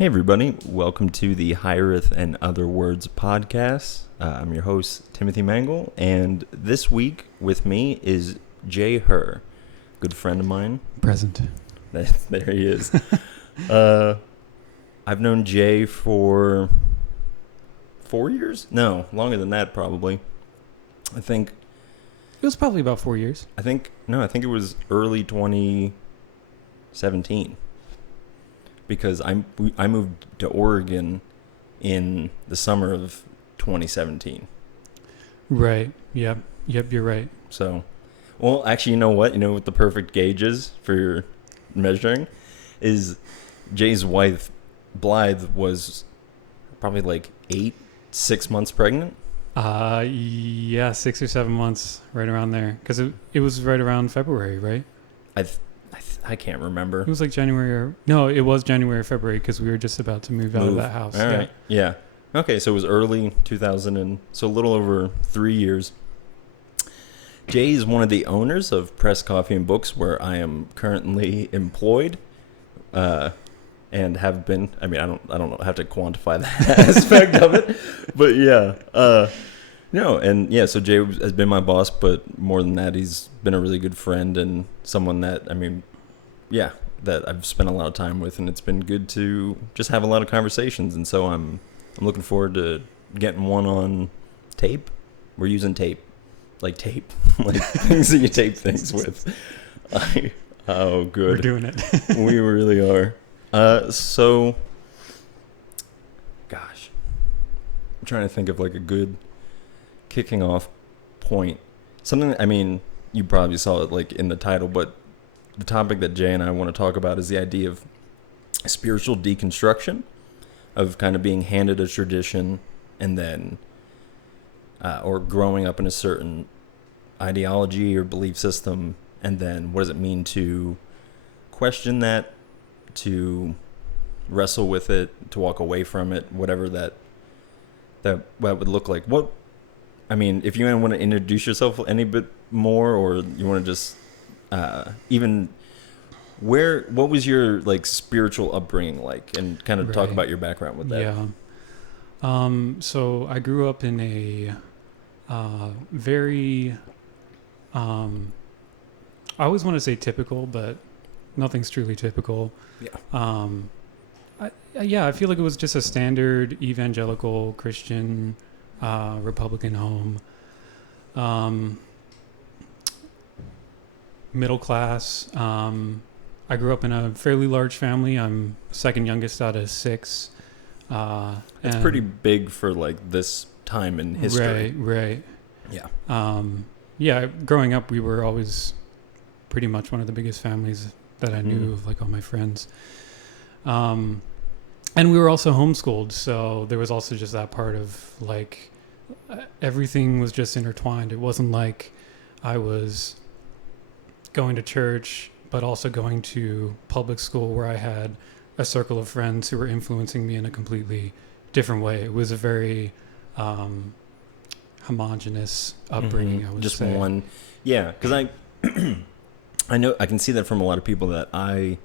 Hey everybody, welcome to the Hiraeth and Other Words podcast. I'm your host, Timothy Mangle, and this week with me is Jay Hoerr, good friend of mine. Present. There he is. I've known Jay for 4 years? No, longer than that probably. I think It was probably about 4 years. I think it was early 2017. Because I moved to Oregon in the summer of 2017. Right. Yep, you're right. So, well, actually, you know what? You know what the perfect gauge is for your measuring? Is Jay's wife, Blythe, was probably like 6 months pregnant. Yeah, 6 or 7 months, right around there. Because it was right around February, right? I can't remember. It was like January it was January or February because we were just about to move out of that house. All right. Yeah. Okay, so it was early 2000 so a little over 3 years. Jay is one of the owners of Press Coffee and Books, where I am currently employed, and have been. I mean, I don't have to quantify that aspect of it, but yeah. So Jay has been my boss, but more than that, he's been a really good friend and someone that, that I've spent a lot of time with, and it's been good to just have a lot of conversations. And so I'm looking forward to getting one on tape. We're using tape, like things that you tape things with. Oh, good. We're doing it. We really are. So, gosh, I'm trying to think of like a good kicking off point. Something, I mean, you probably saw it like in the title, but the topic that Jay and I want to talk about is the idea of spiritual deconstruction, of kind of being handed a tradition and then, or growing up in a certain ideology or belief system, and then what does it mean to question that, to wrestle with it, to walk away from it, whatever that would look like. If you want to introduce yourself any bit more, or you want to just what was your like spiritual upbringing like, and kind of talk about your background with that. Yeah. So I grew up in a very I always want to say typical, but nothing's truly typical. Yeah. I feel like it was just a standard evangelical Christian Republican home. Middle class. I grew up in a fairly large family. I'm second youngest out of 6. It's pretty big for like this time in history. Right. Yeah. Growing up, we were always pretty much one of the biggest families that I knew of, like all my friends. And we were also homeschooled, so there was also just that part of like everything was just intertwined. It wasn't like I was going to church but also going to public school where I had a circle of friends who were influencing me in a completely different way. It was a very homogenous upbringing, I would just say. One. Yeah, because I know I can see that from a lot of people that I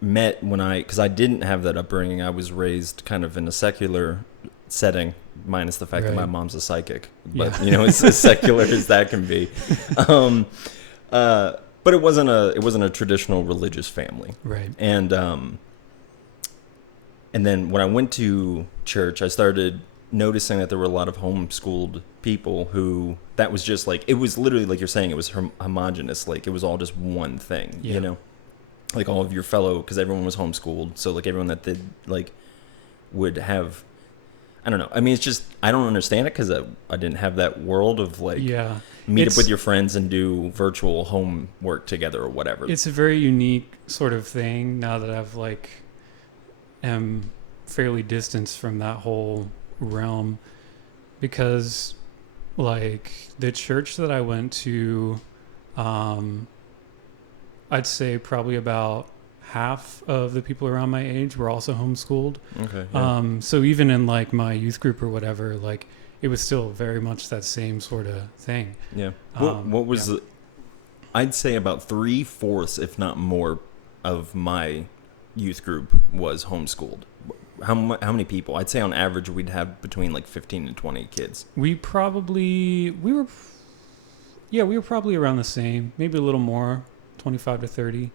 met because I didn't have that upbringing. I was raised kind of in a secular setting, minus the fact that my mom's a psychic, but it's as secular as that can be. But it wasn't a traditional religious family, right? And then when I went to church, I started noticing that there were a lot of homeschooled people who that was just like, it was literally like you're saying, it was homogenous, like it was all just one thing, like all of your fellow, because everyone was homeschooled, so like everyone that did like would have, I don't know. I mean, it's just, I don't understand it because I didn't have that world of like, meet up with your friends and do virtual homework together or whatever. It's a very unique sort of thing now that I've like am fairly distanced from that whole realm, because like the church that I went to, I'd say probably about half of the people around my age were also homeschooled. Okay. Yeah. So even in like my youth group or whatever, like it was still very much that same sort of thing. Yeah. What was I'd say about 3/4, if not more, of my youth group was homeschooled? How many people? I'd say on average we'd have between like 15 and 20 kids. We were probably around the same, maybe a little more, 25 to 30,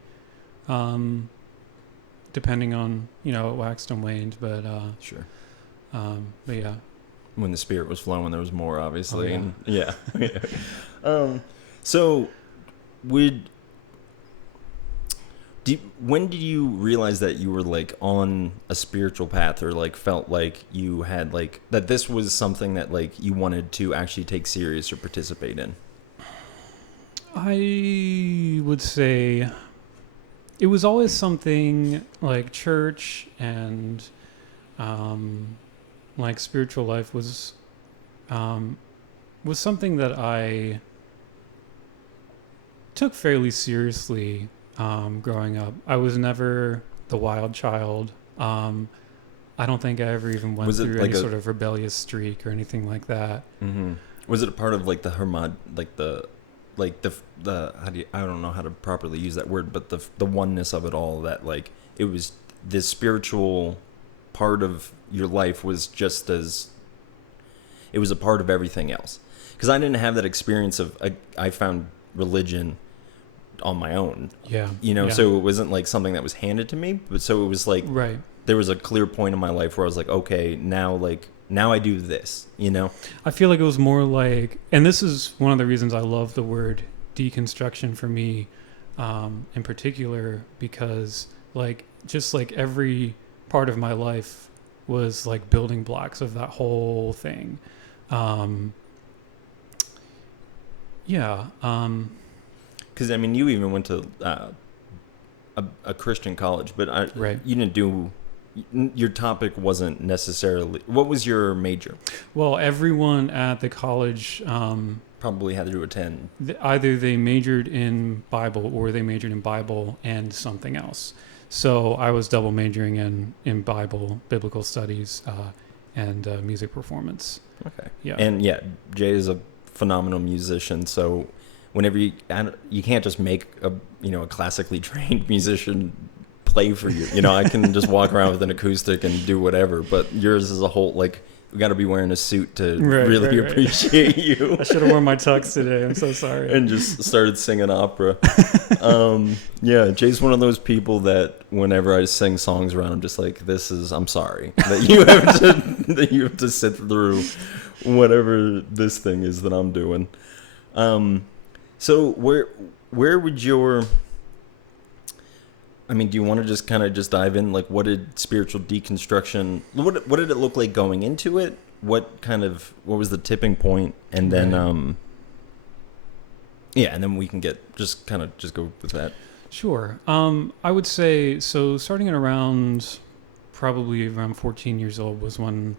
depending on, it waxed and waned, but Sure. but yeah. When the spirit was flowing, there was more, obviously. Oh, yeah. And yeah. So when did you realize that you were like on a spiritual path, or like felt like you had like that this was something that like you wanted to actually take serious or participate in? I would say it was always something like church and like spiritual life was something that I took fairly seriously growing up. I was never the wild child. I don't think I ever even went through like any sort of rebellious streak or anything like that. Mm-hmm. Was it a part of like the I don't know how to properly use that word, but the oneness of it all, that like it was this spiritual part of your life was just as it was a part of everything else? Because I didn't have that experience of I found religion on my own. Yeah. So it wasn't like something that was handed to me, but so it was like right. There was a clear point in my life where I was like, okay, now I do this, I feel like it was more like, and this is one of the reasons I love the word deconstruction for me, in particular, because like, just like every part of my life was like building blocks of that whole thing. Because I mean, you even went to a Christian college, but right. You didn't do. Your topic wasn't necessarily. What was your major? Well, everyone at the college probably had to attend. Either they majored in Bible or they majored in Bible and something else. So I was double majoring in Bible, biblical studies, and music performance. Okay. Yeah. And yeah, Jay is a phenomenal musician. So whenever you can't just make a classically trained musician play for you. I can just walk around with an acoustic and do whatever. But yours is a whole like we got to be wearing a suit to really appreciate you. I should have worn my tux today. I'm so sorry. And just started singing opera. Yeah, Jay's one of those people that whenever I sing songs around, I'm just like, I'm sorry that you have to sit through whatever this thing is that I'm doing. So where would your do you want to just kind of just dive in? Like, what did spiritual deconstruction, what did it look like going into it? What was the tipping point? And then, and then we can just go with that. Sure. I would say, so starting at probably around 14 years old was when,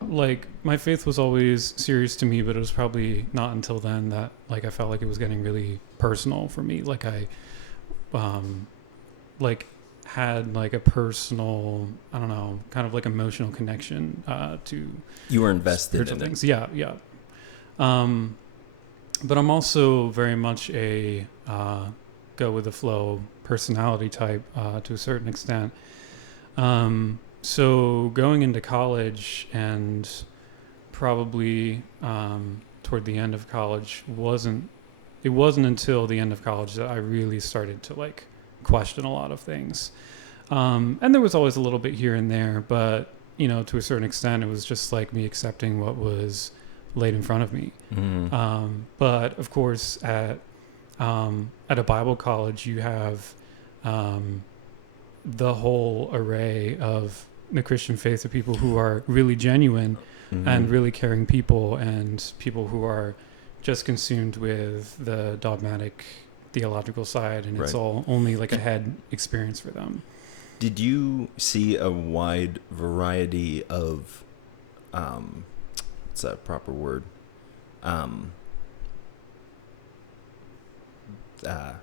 like, my faith was always serious to me, but it was probably not until then that, like, I felt like it was getting really personal for me. Like, I had like a personal, I don't know, kind of like emotional connection to you were invested in things. Yeah. But I'm also very much a go with the flow personality type to a certain extent. So going into college and probably toward the end of college it wasn't until the end of college that I really started to like question a lot of things. And there was always a little bit here and there, but to a certain extent, it was just like me accepting what was laid in front of me. Mm-hmm. But of course, at a Bible college, you have the whole array of the Christian faith of people who are really genuine mm-hmm. and really caring people, and people who are just consumed with the dogmatic theological side, and it's all only like a head experience for them. Did you see a wide variety of what's that proper word? The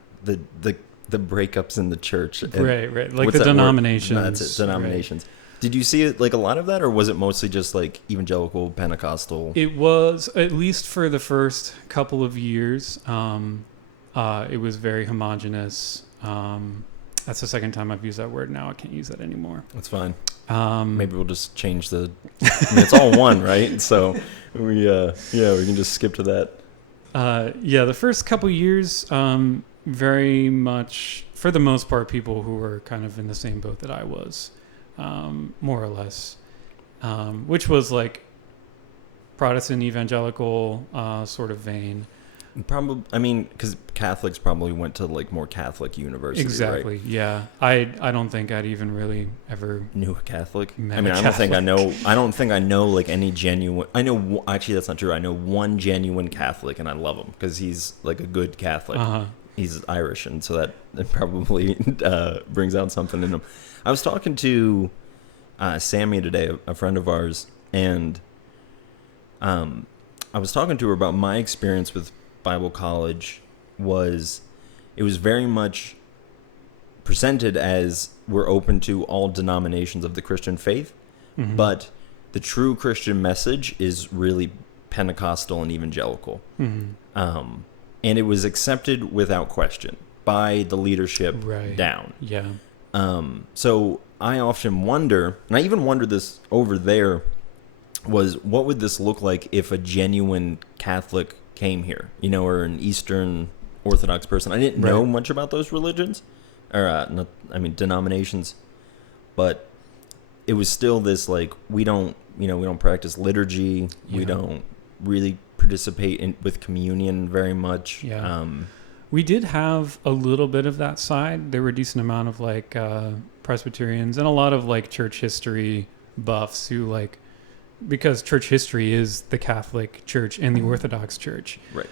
breakups in the church. Right. Like the denominations. That's it, denominations. Right. Did you see it like a lot of that, or was it mostly just like evangelical, Pentecostal? It was, at least for the first couple of years, it was very homogenous. That's the second time I've used that word now. I can't use that anymore. That's fine. Maybe we'll just change the... I mean, it's all one, right? So we can just skip to that. The first couple years, very much, for the most part, people who were kind of in the same boat that I was, more or less, which was like Protestant evangelical sort of vein. Probably, I mean, because Catholics probably went to like more Catholic universities. Exactly. Right? Yeah. I don't think I'd even really ever knew a Catholic. I mean, I don't think I know like any genuine. I know actually that's not true. I know one genuine Catholic, and I love him because he's like a good Catholic. He's Irish, and so that probably brings out something in him. I was talking to Sammy today, a friend of ours, and I was talking to her about my experience with Bible college. It was very much presented as we're open to all denominations of the Christian faith, but the true Christian message is really Pentecostal and evangelical. And it was accepted without question by the leadership down. Yeah. So I often wonder, and I even wondered this over there, was what would this look like if a genuine Catholic came here, or an Eastern Orthodox person. I didn't know much about those religions, or denominations, but it was still this like we don't practice liturgy, we don't really participate with communion very much. We did have a little bit of that side. There were a decent amount of like Presbyterians and a lot of like church history buffs who like, because church history is the Catholic Church and the Orthodox Church. Right.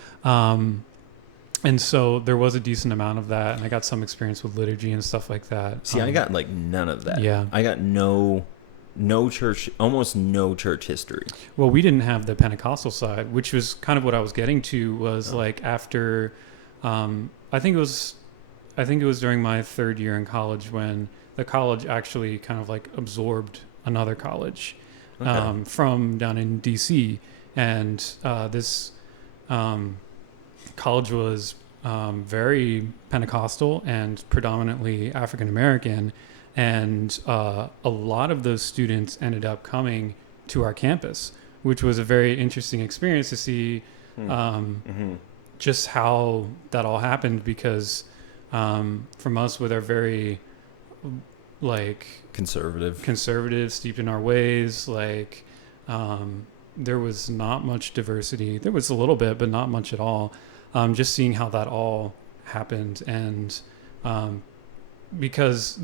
And so there was a decent amount of that, and I got some experience with liturgy and stuff like that. See, I got like none of that. Yeah. I got no church, almost no church history. Well, we didn't have the Pentecostal side, which was kind of what I was getting to, was like after, I think it was during my third year in college when the college actually kind of like absorbed another college. From down in DC, and this college was very Pentecostal and predominantly African American, and a lot of those students ended up coming to our campus, which was a very interesting experience to see just how that all happened, because from us with our very like conservative, steeped in our ways, like there was not much diversity. There was a little bit, but not much at all. Just seeing how that all happened, and because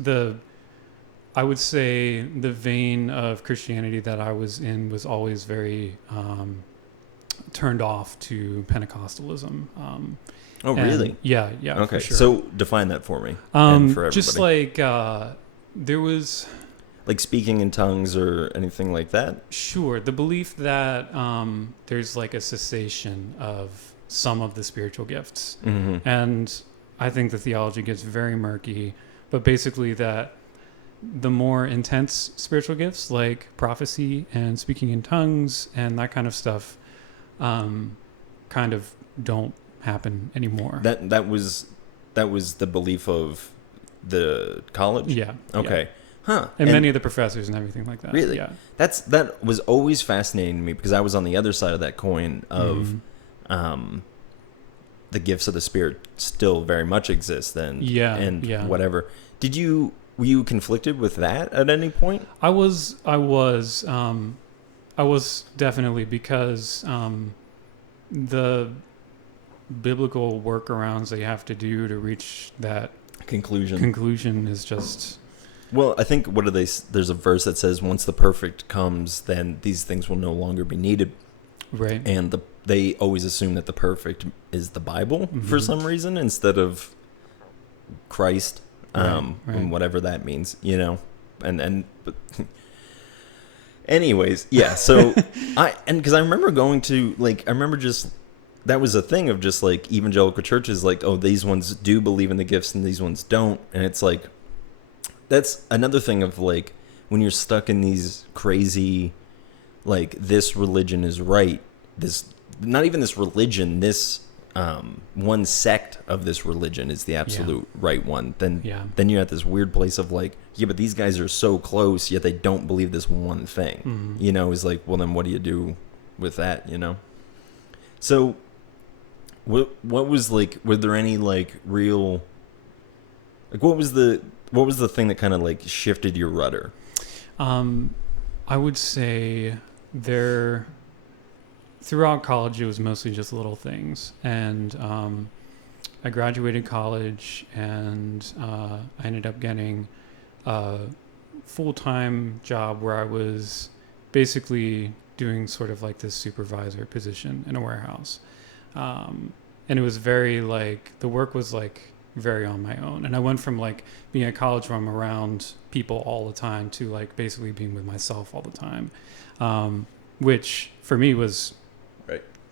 I would say the vein of Christianity that I was in was always very turned off to Pentecostalism. Oh, really? Yeah. Okay, for sure. So define that for me and for everybody. Just like there was... Like speaking in tongues or anything like that? Sure. The belief that there's like a cessation of some of the spiritual gifts. And I think the theology gets very murky, but basically that the more intense spiritual gifts like prophecy and speaking in tongues and that kind of stuff kind of don't happen anymore. That was the belief of the college? Yeah. Okay. Yeah. Huh. And many of the professors and everything like that. Really? Yeah. That was always fascinating to me because I was on the other side of that coin of the gifts of the Spirit still very much exist and whatever. Were you conflicted with that at any point? I was definitely, because the biblical workarounds that you have to do to reach that conclusion is just... Well, I think there's a verse that says once the perfect comes, then these things will no longer be needed. Right. And they always assume that the perfect is the Bible for some reason instead of Christ, and whatever that means, but anyways, yeah. So because I remember going to that was a thing of just like evangelical churches, like, oh, these ones do believe in the gifts and these ones don't. And it's like, that's another thing of like, when you're stuck in these crazy, like, this religion is right. This, not even this religion, this one sect of this religion is the absolute right one, then you're at this weird place of like, yeah, but these guys are so close, yet they don't believe this one thing. Is like, well, then what do you do with that? So what was like, were there any like real, like what was the thing that kind of like shifted your rudder? I would say throughout college, it was mostly just little things. And I graduated college, and I ended up getting a full-time job where I was basically doing sort of like this supervisor position in a warehouse. And it was very like, the work was like very on my own. And I went from like being at college where I'm around people all the time to like basically being with myself all the time, which for me was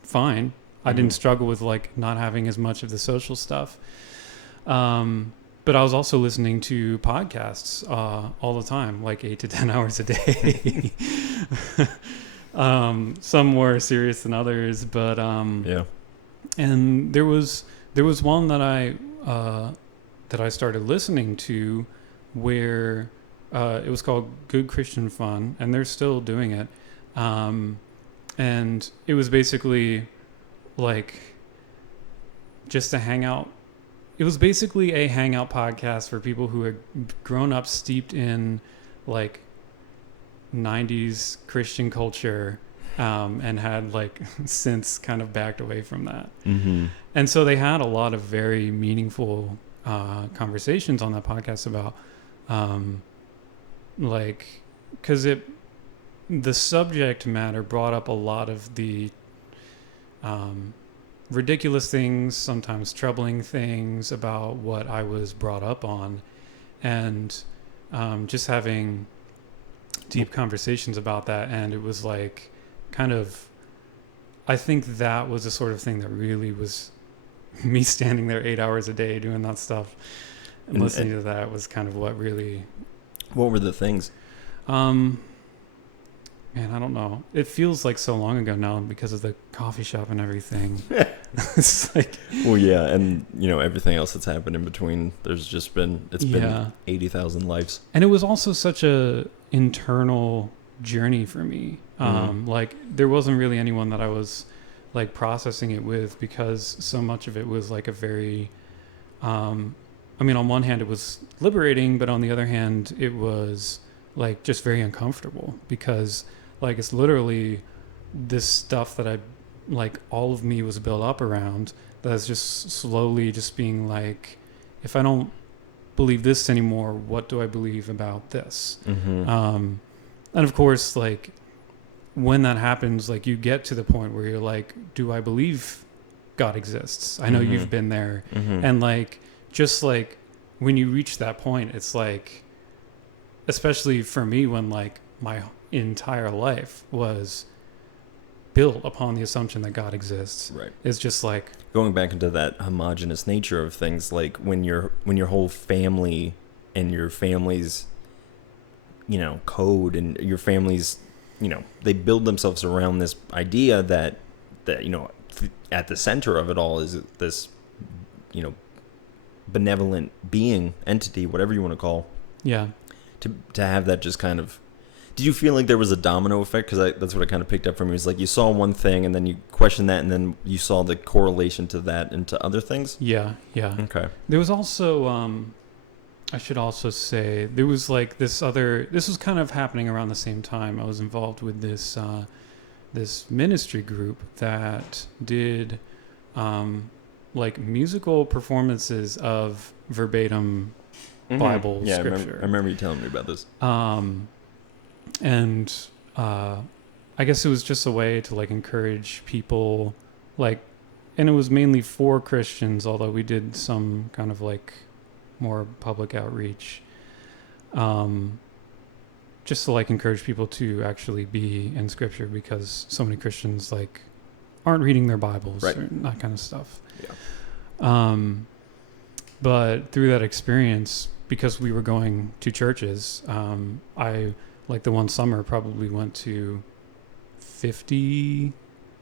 fine. I didn't struggle with like not having as much of the social stuff. But I was also listening to podcasts all the time, like 8 to 10 hours a day. Some more serious than others, but and there was one that I started listening to where it was called Good Christian Fun, and they're still doing it. And it was basically like just a hangout. It was basically a hangout podcast for people who had grown up steeped in like 90s Christian culture, and had like since kind of backed away from that. And so they had a lot of very meaningful conversations on that podcast about like, because the subject matter brought up a lot of the ridiculous things, sometimes troubling things about what I was brought up on, and just having deep conversations about that. And it was like kind of, I think that was the sort of thing that really was me standing there 8 hours a day doing that stuff, and listening to that was kind of what really... What were the things? Man, I don't know. It feels like so long ago now because of the coffee shop and everything. It's like... Well, yeah, and, everything else that's happened in between. It's been 80,000 lives. And it was also such a internal journey for me. Like, there wasn't really anyone that I was, like, processing it with, because so much of it was, like, a very... on one hand, it was liberating, but on the other hand, it was, like, just very uncomfortable, because... Like, it's literally this stuff that all of me was built up around, that's just slowly just being like, if I don't believe this anymore, what do I believe about this? And of course, like, when that happens, like, you get to the point where you're like, do I believe God exists? I know you've been there. And like, just like when you reach that point, it's like, especially for me, when like my entire life was built upon the assumption that God exists. Right. It's just like going back into that homogenous nature of things, like when your whole family and your family's, code and your family's, they build themselves around this idea that at the center of it all is this, benevolent being, entity, whatever you want to call. Yeah. To have that just kind of... Did you feel like there was a domino effect? Because that's what I kind of picked up from you. It's like you saw one thing, and then you questioned that, and then you saw the correlation to that and to other things? Yeah. Okay. There was also, I should also say, there was like this was kind of happening around the same time. I was involved with this ministry group that did like musical performances of verbatim Bible scripture. I remember you telling me about this. And I guess it was just a way to like encourage people, like, and it was mainly for Christians, although we did some kind of like more public outreach, just to like encourage people to actually be in Scripture, because so many Christians like aren't reading their Bibles, right, or that kind of stuff. Yeah. But through that experience, because we were going to churches, I, like the one summer, probably went to 50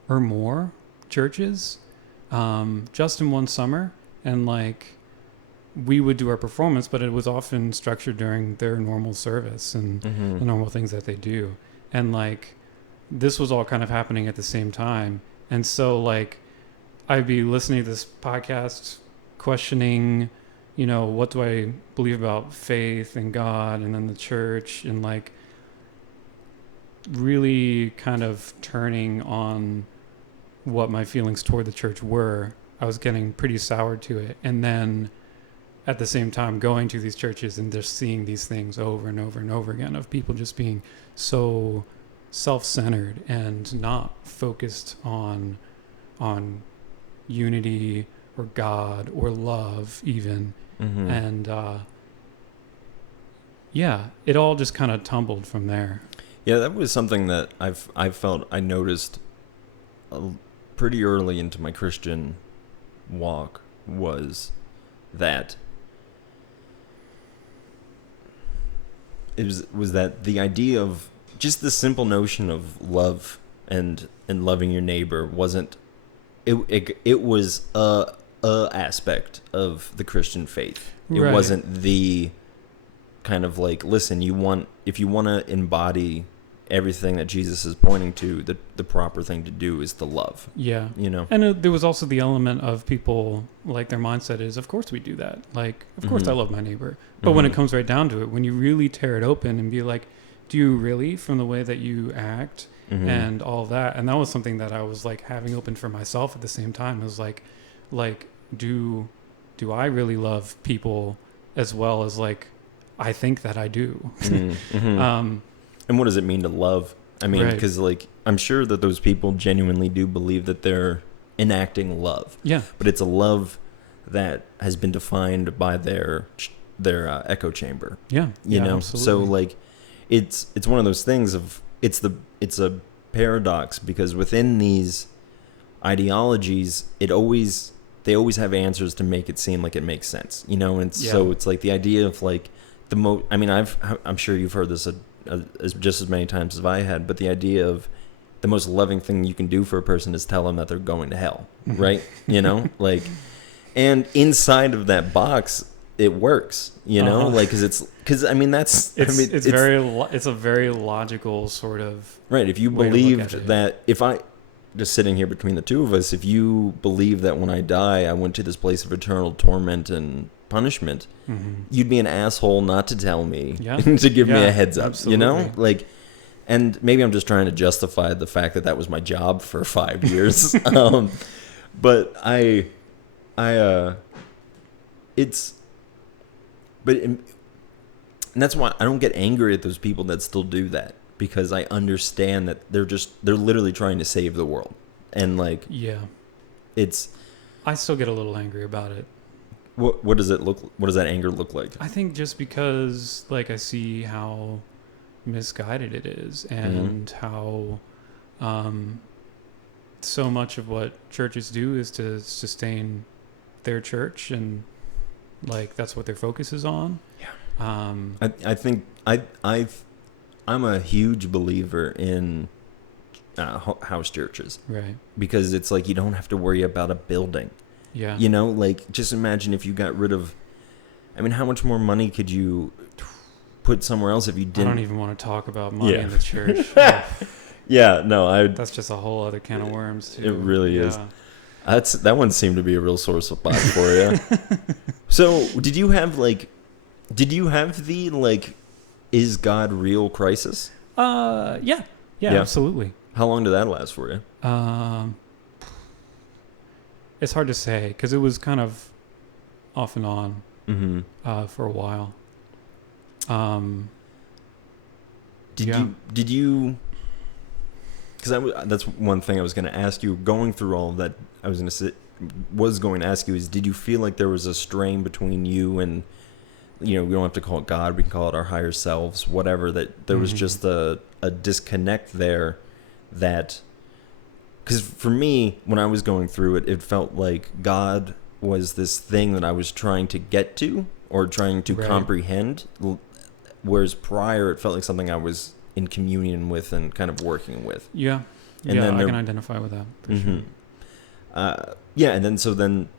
or more churches, just in one summer, and like we would do our performance, but it was often structured during their normal service and the normal things that they do. And like this was all kind of happening at the same time. And so like I'd be listening to this podcast, questioning, you know, what do I believe about faith and God and then the church, and like really kind of turning on what my feelings toward the church were. I was getting pretty sour to it. And then at the same time going to these churches and just seeing these things over and over and over again of people just being so self-centered and not focused on unity or God or love even. And yeah, it all just kind of tumbled from there. Yeah, that was something that I felt I noticed pretty early into my Christian walk, was that was that the idea of just the simple notion of love and loving your neighbor wasn't it was a aspect of the Christian faith. It Right. wasn't the kind of like, listen, if you want to embody everything that Jesus is pointing to, the proper thing to do is to love. Yeah. You know? And there was also the element of people, like their mindset is, of course we do that. Like, of course I love my neighbor. But when it comes right down to it, when you really tear it open and be like, do you really, from the way that you act and all that? And that was something that I was like having open for myself at the same time. It was like, do I really love people as well as like I think that I do? And what does it mean to love? I mean, because like I'm sure that those people genuinely do believe that they're enacting love. Yeah. But it's a love that has been defined by their echo chamber. Yeah. You know. Absolutely. So like, it's one of those things of it's a paradox, because within these ideologies, they always have answers to make it seem like it makes sense. You know, and so it's like the idea of like I mean, I'm sure you've heard this just as many times as I had, but the idea of the most loving thing you can do for a person is tell them that they're going to hell, right? You know, like, and inside of that box, it works, you know, like, because I mean, it's a very logical sort of right. If you believed that, if I just sitting here between the two of us, if you believe that when I die, I went to this place of eternal torment and punishment, you'd be an asshole not to tell me, to give me a heads up, absolutely. You know, like, and maybe I'm just trying to justify the fact that was my job for 5 years. But and that's why I don't get angry at those people that still do that, because I understand that they're literally trying to save the world. And like, I still get a little angry about it. What does that anger look like? I think just because like I see how misguided it is, and how so much of what churches do is to sustain their church, and like that's what their focus is on. I think I'm a huge believer in house churches, right? Because it's like you don't have to worry about a building. Yeah. You know, like, just imagine if you got rid of, I mean, how much more money could you put somewhere else if you didn't? I don't even want to talk about money in the church. Yeah, no, that's just a whole other can of worms too. It really is. That one seemed to be a real sore spot for you. So, did you have the like, is God real crisis? Yeah, absolutely. How long did that last for you? It's hard to say, because it was kind of off and on for a while. Did you? Because that's one thing I was going to ask you. Going through all of that, I was going to ask you is, did you feel like there was a strain between you and, you know, we don't have to call it God, we can call it our higher selves, whatever, that there was just a disconnect there that. Because for me, when I was going through it, it felt like God was this thing that I was trying to get to or trying to comprehend, whereas prior it felt like something I was in communion with and kind of working with. Yeah, and then I can identify with that for Yeah, and then,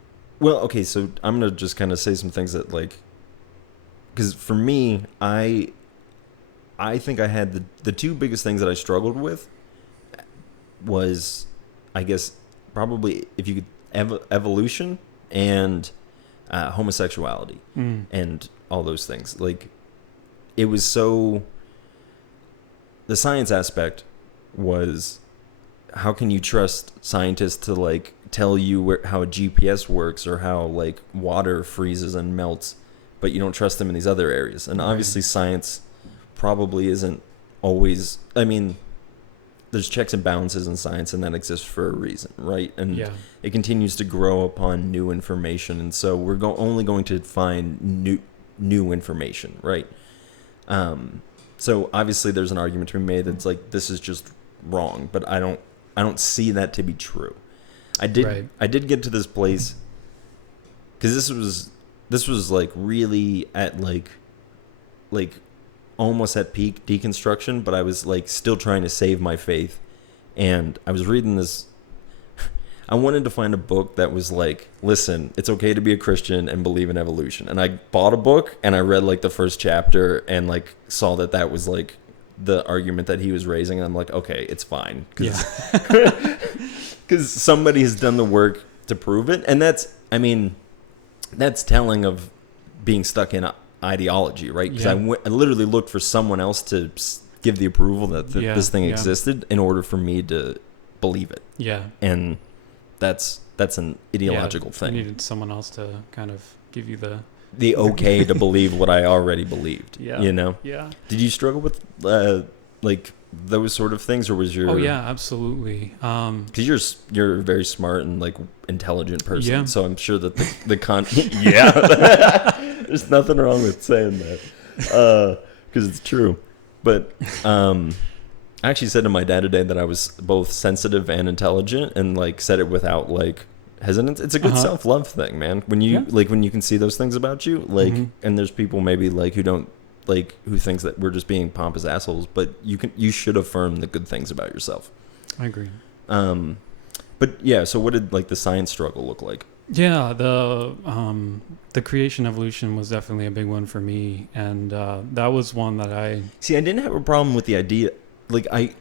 well, okay, so I'm gonna just kind of say some things that like, because for me, I think I had the two biggest things that I struggled with was, I guess, probably if you could evolution and homosexuality and all those things. Like, it was so, the science aspect was, how can you trust scientists to like tell you how a GPS works or how like water freezes and melts, but you don't trust them in these other areas? And obviously science probably isn't always, I mean, there's checks and balances in science, and that exists for a reason, right? And it continues to grow upon new information, and so we're only going to find new information, right? So obviously there's an argument to be made that's like, this is just wrong, but I don't see that to be true. I did get to this place because this was like really at like almost at peak deconstruction, but I was like still trying to save my faith. And I was reading this, I wanted to find a book that was like, listen, it's okay to be a Christian and believe in evolution. And I bought a book and I read like the first chapter and like saw that was like the argument that he was raising. And I'm like, okay, it's fine. Because somebody has done the work to prove it. And that's telling of being stuck in ideology, right? Because I literally looked for someone else to give the approval that this thing existed in order for me to believe it. Yeah. And that's an ideological thing. You needed someone else to kind of give you the okay to believe what I already believed. Yeah. You know? Yeah. Did you struggle with like those sort of things, or was your? Oh yeah, absolutely. Because you're a very smart and like intelligent person, yeah. So I'm sure that yeah, there's nothing wrong with saying that, because it's true. But I actually said to my dad today that I was both sensitive and intelligent, and like said it without like hesitance. It's a good self-love thing, man. When you when you can see those things about you, like, and there's people maybe like who don't. Like, who thinks that we're just being pompous assholes, but you should affirm the good things about yourself. I agree. But yeah, so what did like the science struggle look like? Yeah, the creation evolution was definitely a big one for me, and that was one that I didn't have a problem with the idea. Like it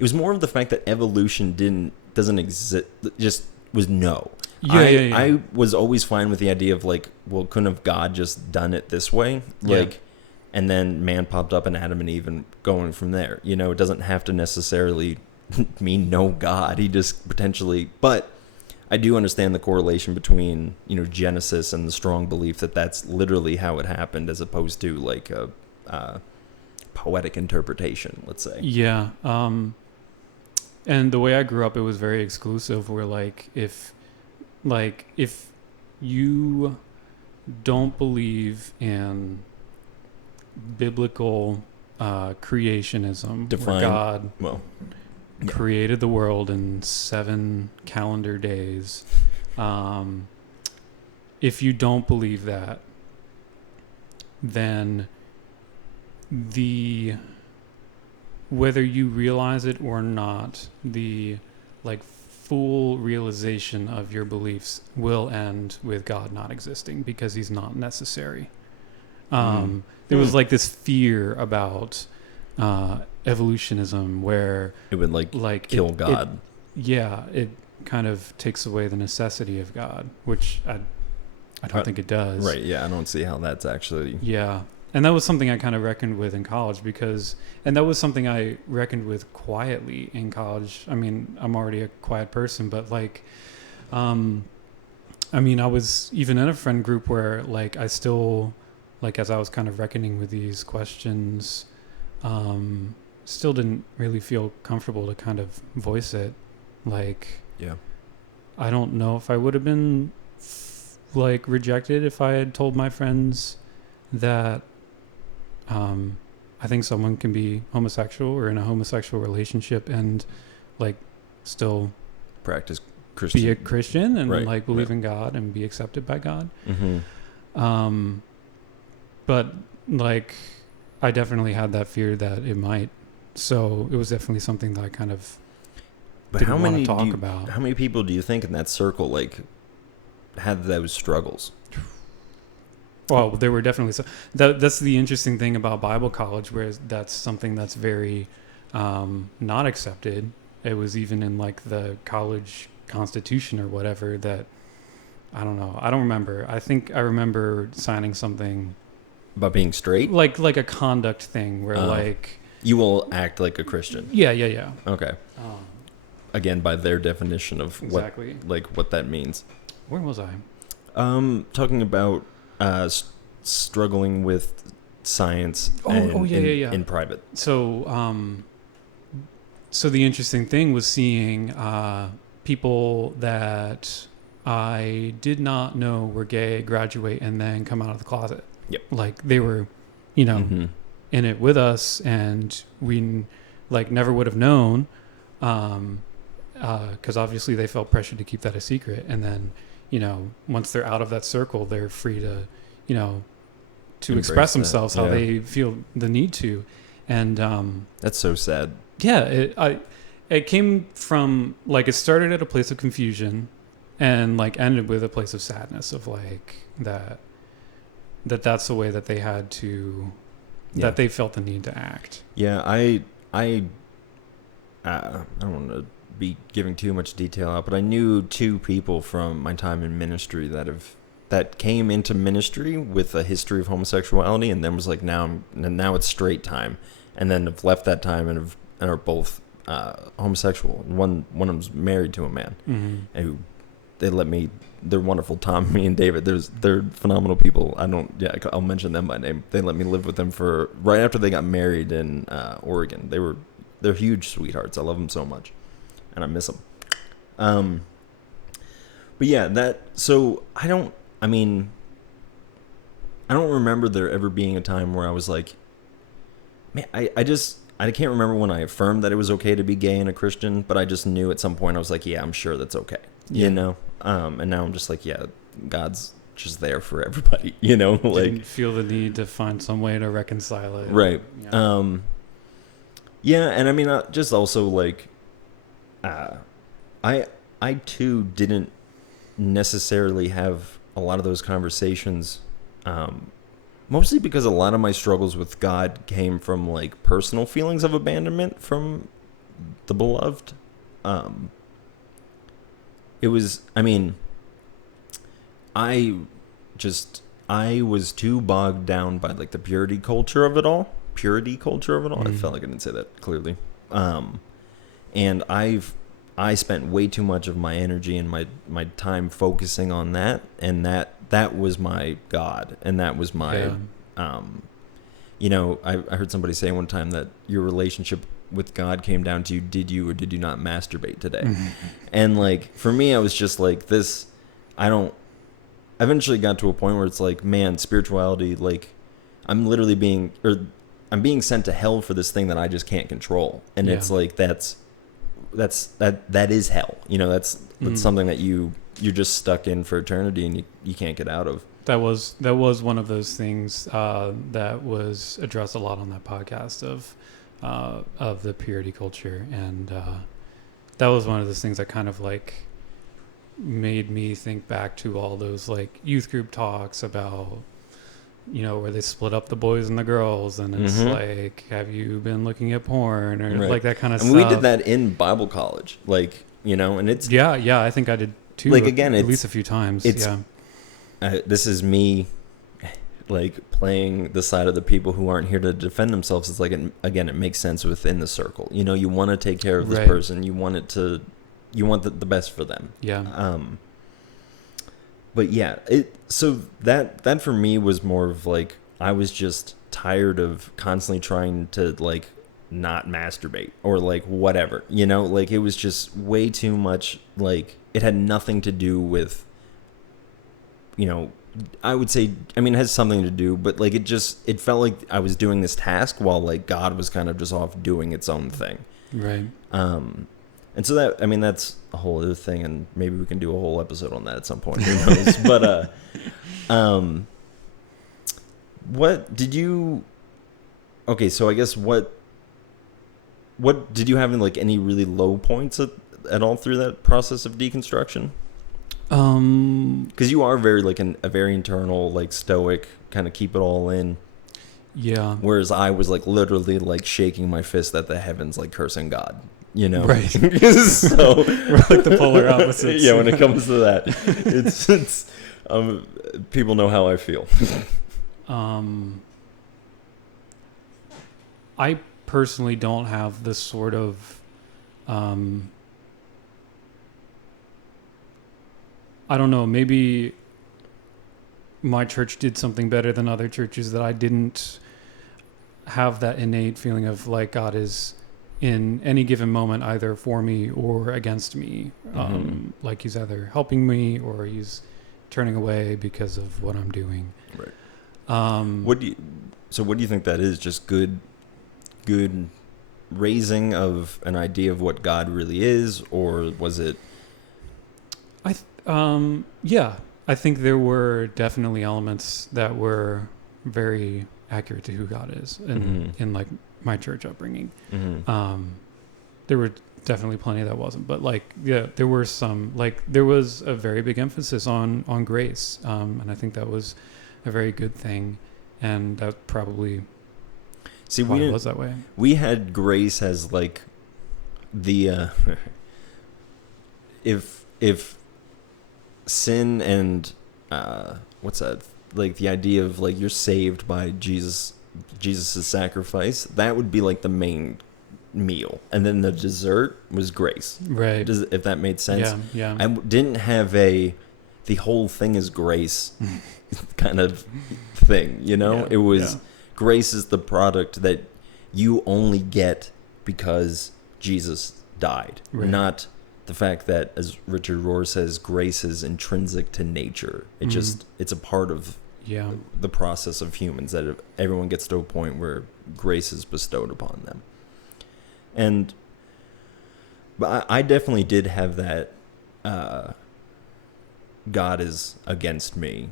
was more of the fact that evolution doesn't exist. Just was no. Yeah. I was always fine with the idea of like, well, couldn't have God just done it this way? Like, and then man popped up and Adam and Eve and going from there. You know, it doesn't have to necessarily mean no God. He just potentially, but I do understand the correlation between, you know, Genesis and the strong belief that that's literally how it happened, as opposed to like a poetic interpretation, let's say. Yeah. And the way I grew up, it was very exclusive, where like, if you don't believe in biblical creationism, where God created the world in 7 calendar days, if you don't believe that, then whether you realize it or not, the like full realization of your beliefs will end with God not existing, because he's not necessary. There was like this fear about evolutionism, where it would like kill God. It kind of takes away the necessity of God, which I don't think it does. Right. Yeah. I don't see how that's actually. Yeah. And that was something I kind of reckoned with in college, and that was something I reckoned with quietly in college. I mean, I'm already a quiet person, but like, I mean, I was even in a friend group where like, I still, like, as I was kind of reckoning with these questions, still didn't really feel comfortable to kind of voice it. Like, I don't know if I would have been like rejected if I had told my friends that I think someone can be homosexual or in a homosexual relationship and like still practice Christian, be a Christian and like believe in God and be accepted by God. But like, I definitely had that fear that it might. So it was definitely something that I kind of But didn't want to talk about. How many people do you think in that circle like had those struggles? Well, there were definitely some. That's the interesting thing about Bible college, where that's something that's very not accepted. It was even in like the college constitution or whatever that, I don't know. I don't remember. I think I remember signing something About being straight? like a conduct thing where like You will act like a Christian. yeah. Okay. Again, by their definition of Exactly. what that means. Where was I? Talking about struggling with science in private. So so the interesting thing was seeing people that I did not know were gay graduate and then come out of the closet. Yep. Like they were, you know, Mm-hmm. in it with us, and we like never would have known, because obviously they felt pressure to keep that a secret. And then, you know, once they're out of that circle, they're free to, you know, to Embrace express that. themselves how Yeah. they feel the need to. And That's so sad. yeah, it came from like, it started at a place of confusion and like ended with a place of sadness of like that's the way that they had to, that they felt the need to act. Yeah, I don't want to be giving too much detail out, but I knew two people from my time in ministry that came into ministry with a history of homosexuality, and then was like, now it's straight time, and then have left that time and are both homosexual. One of them's married to a man, and who they let me. They're wonderful. Tom, me, and David. They're phenomenal people. I'll mention them by name. They let me live with them for right after they got married in Oregon. They're huge sweethearts. I love them so much, and I miss them. But yeah, so I don't remember there ever being a time where I was like, man, I can't remember when I affirmed that it was okay to be gay and a Christian, but I just knew at some point I was like, yeah, I'm sure that's okay. Yeah. You know? And now I'm just like, yeah, God's just there for everybody, you know? Like, didn't feel the need to find some way to reconcile it. right. Yeah. Yeah, and I mean, just also like, I too didn't necessarily have a lot of those conversations, mostly because a lot of my struggles with God came from like personal feelings of abandonment from the beloved. It was, I mean, I was too bogged down by like the purity culture of it all. I felt like I didn't say that clearly. And I spent way too much of my energy and my time focusing on that, and that was my God, and that was my, you know, I heard somebody say one time that your relationship with God came down to did you or did you not masturbate today? And like, for me, I was just like this, I eventually got to a point where it's like, man, spirituality, like I'm being sent to hell for this thing that I just can't control. And it's like, that is hell. You know, that's something that you're just stuck in for eternity and you can't get out of. That was one of those things that was addressed a lot on that podcast of the purity culture, and that was one of those things that kind of like made me think back to all those like youth group talks about, you know, where they split up the boys and the girls, and it's like, have you been looking at porn or like that kind of stuff. And we did that in Bible college, like, you know, and it's yeah, I think I did too. Like, again, at least a few times. This is me like playing the side of the people who aren't here to defend themselves. It's like, it makes sense within the circle. You know, you want to take care of this person. You want the best for them. Yeah. But yeah, so that for me was more of like, I was just tired of constantly trying to like not masturbate or like whatever, you know, like it was just way too much. Like, it had nothing to do with, you know, I would say, I mean, it has something to do, but like, it felt like I was doing this task while like God was kind of just off doing its own thing. Right. And so that, I mean, that's a whole other thing, and maybe we can do a whole episode on that at some point. Who knows? But what did you? Okay, so I guess what did you have in like any really low points at all through that process of deconstruction? Because you are very like a very internal, like stoic, kind of keep it all in. Yeah. Whereas I was like literally like shaking my fist at the heavens, like cursing God. You know, Right. So We're like the polar opposites. yeah, when it comes to that, it's people know how I feel. I personally don't have this sort of I don't know, maybe my church did something better than other churches, that I didn't have that innate feeling of like God is in any given moment either for me or against me. Like he's either helping me or he's turning away because of what I'm doing. Right. What do you think that is? Just good raising of an idea of what God really is, or was it? Yeah, I think there were definitely elements that were very accurate to who God is in like my church upbringing. There were definitely plenty that wasn't, but like, yeah, there were some, like there was a very big emphasis on grace. And I think that was a very good thing. And that probably was that way. We had grace as like the, if sin and, what's that? Like the idea of like you're saved by Jesus' sacrifice, that would be like the main meal, and then the dessert was grace, right? If that made sense. Yeah. I didn't have the whole thing is grace kind of thing, you know. It was grace is the product that you only get because Jesus died, right. Not the fact that, as Richard Rohr says, grace is intrinsic to nature. It just, it's a part of the process of humans, that everyone gets to a point where grace is bestowed upon them. But I definitely did have that, God is against me.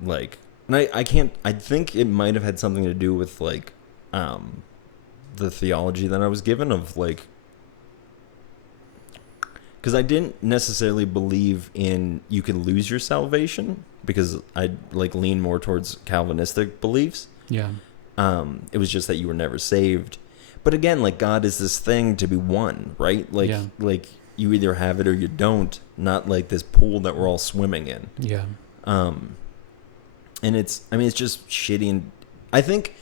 Like, and I think it might have had something to do with like, the theology that I was given of like, because I didn't necessarily believe in you can lose your salvation, because I like lean more towards Calvinistic beliefs. Yeah. It was just that you were never saved. But again, like God is this thing to be won, right? Like, like you either have it or you don't, not like this pool that we're all swimming in. Yeah. And it's just shitty. And I think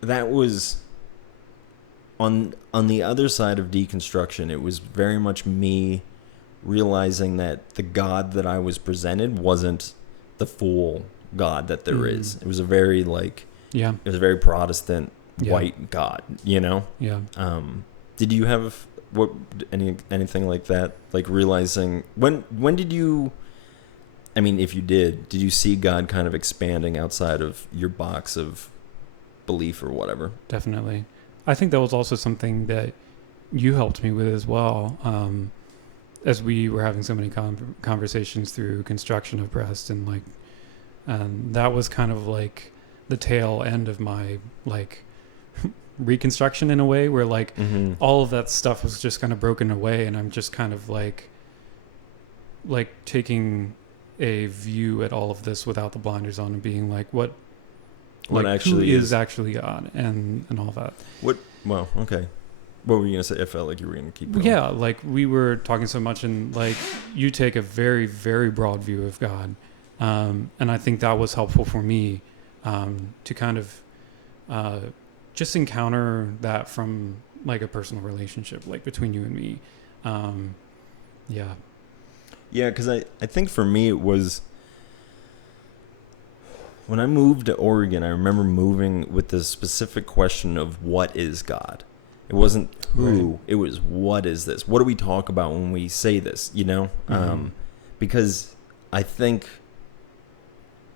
that was on the other side of deconstruction. It was very much me realizing that the God that I was presented wasn't the full God that there is. It was a very like, it was a very Protestant white God, you know? Yeah. Did you have anything like that? Like realizing when did you, I mean, if you did you see God kind of expanding outside of your box of belief or whatever? Definitely. I think that was also something that you helped me with as well. As we were having so many conversations through construction of Breast, and like, that was kind of like the tail end of my like reconstruction in a way, where like all of that stuff was just kind of broken away, and I'm just kind of like taking a view at all of this without the blinders on, and being like, what actually who is actually God, and all that. Well, okay. What were you gonna say? I felt like you were gonna keep going. Yeah, like we were talking so much, and like you take a very, very broad view of God, and I think that was helpful for me to kind of just encounter that from like a personal relationship, like between you and me. Yeah, because I think for me it was when I moved to Oregon. I remember moving with the specific question of what is God. It wasn't who, right. It was what is this? What do we talk about when we say this, you know? Because I think,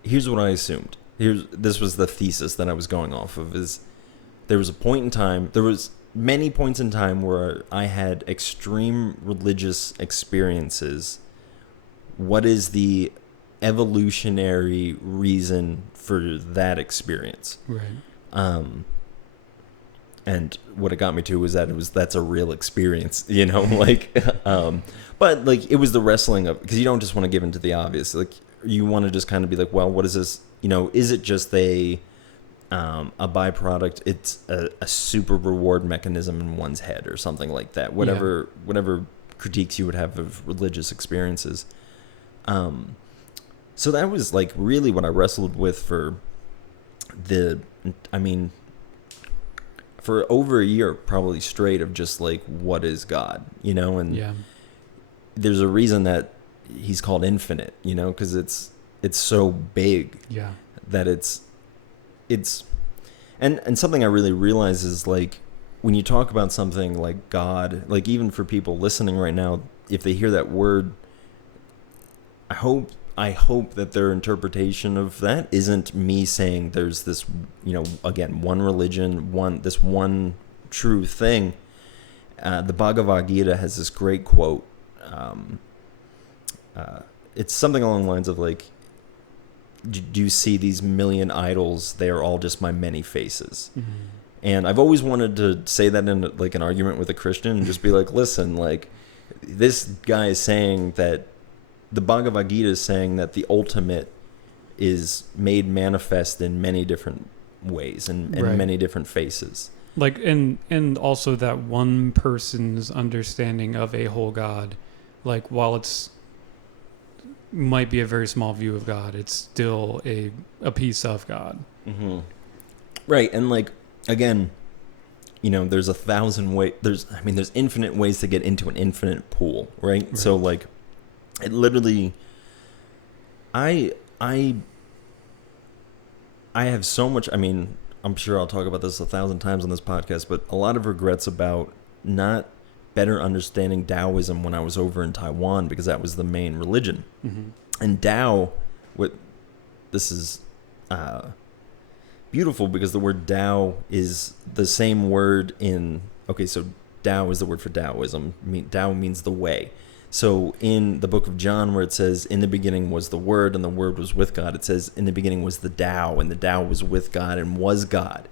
here's what I assumed. This was the thesis that I was going off of, is there was many points in time where I had extreme religious experiences. What is the evolutionary reason for that experience? Right. and what it got me to was that's a real experience, you know, like, but like it was the wrestling of, because you don't just want to give into the obvious, like you want to just kind of be like, well, what is this, you know, is it just a byproduct? It's a super reward mechanism in one's head or something like that, whatever critiques you would have of religious experiences. So that was like really what I wrestled with for over a year, probably straight, of just like, what is God, you know? And there's a reason that he's called infinite, you know, because it's so big that it's and something I really realize is, like, when you talk about something like God, like even for people listening right now, if they hear that word, I hope that their interpretation of that isn't me saying there's this, you know, again, one religion, one true thing. The Bhagavad Gita has this great quote. It's something along the lines of like, do you see these million idols? They are all just my many faces. Mm-hmm. And I've always wanted to say that in like an argument with a Christian and just be like, listen, like, this guy is saying that the Bhagavad Gita is saying that the ultimate is made manifest in many different ways and many different faces. Like, and also that one person's understanding of a whole God, like, while it's might be a very small view of God, it's still a piece of God. Mm-hmm. Right. And like, again, you know, there's 1,000 ways, there's infinite ways to get into an infinite pool, right? So like, it literally, I have so much, I mean, I'm sure I'll talk about this 1,000 times on this podcast, but a lot of regrets about not better understanding Taoism when I was over in Taiwan, because that was the main religion. Mm-hmm. And Tao, this is beautiful, because the word Tao is the same word so Tao is the word for Taoism. Tao means the way. So in the book of John, where it says, in the beginning was the Word, and the Word was with God, it says, in the beginning was the Tao, and the Tao was with God and was God.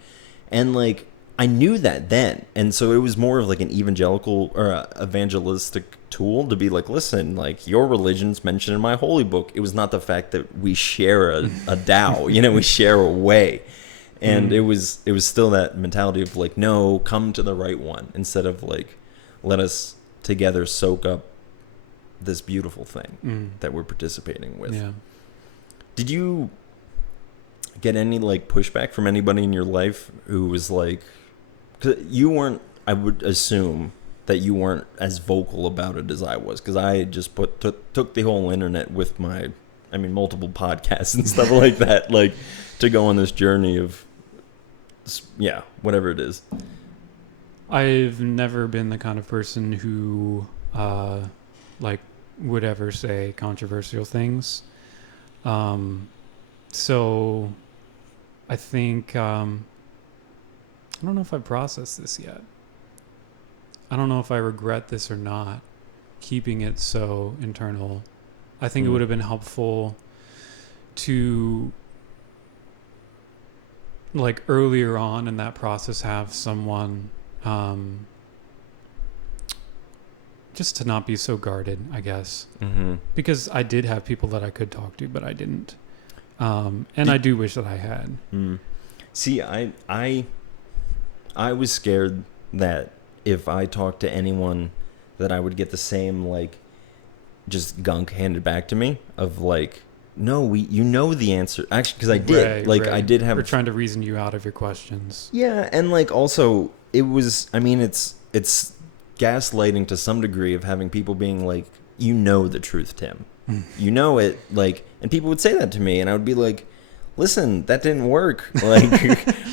And like, I knew that then. And so it was more of like an evangelical or evangelistic tool to be like, listen, like, your religion's mentioned in my holy book. It was not the fact that we share a Tao, you know, we share a way. And it was still that mentality of like, no, come to the right one, instead of like, let us together soak up this beautiful thing that we're participating with. Yeah. Did you get any like pushback from anybody in your life who was like, 'cause you weren't, I would assume that you weren't as vocal about it as I was, because I just took the whole internet with my, multiple podcasts and stuff like that, like, to go on this journey of, whatever it is. I've never been the kind of person who would ever say controversial things. So I think, I don't know if I've processed this yet. I don't know if I regret this or not, keeping it so internal. I think it would have been helpful to, like, earlier on in that process, have someone, just to not be so guarded, I guess. Mm-hmm. Because I did have people that I could talk to, but I didn't. And I do wish that I had. See, I was scared that if I talked to anyone, that I would get the same, like, just gunk handed back to me of like, no, you know the answer. Actually, because I did. I did have... We're trying to reason you out of your questions. Yeah, and like, also, it was, it's gaslighting to some degree, of having people being like, you know the truth, Tim. You know it, like, and people would say that to me, and I would be like, listen, that didn't work. Like,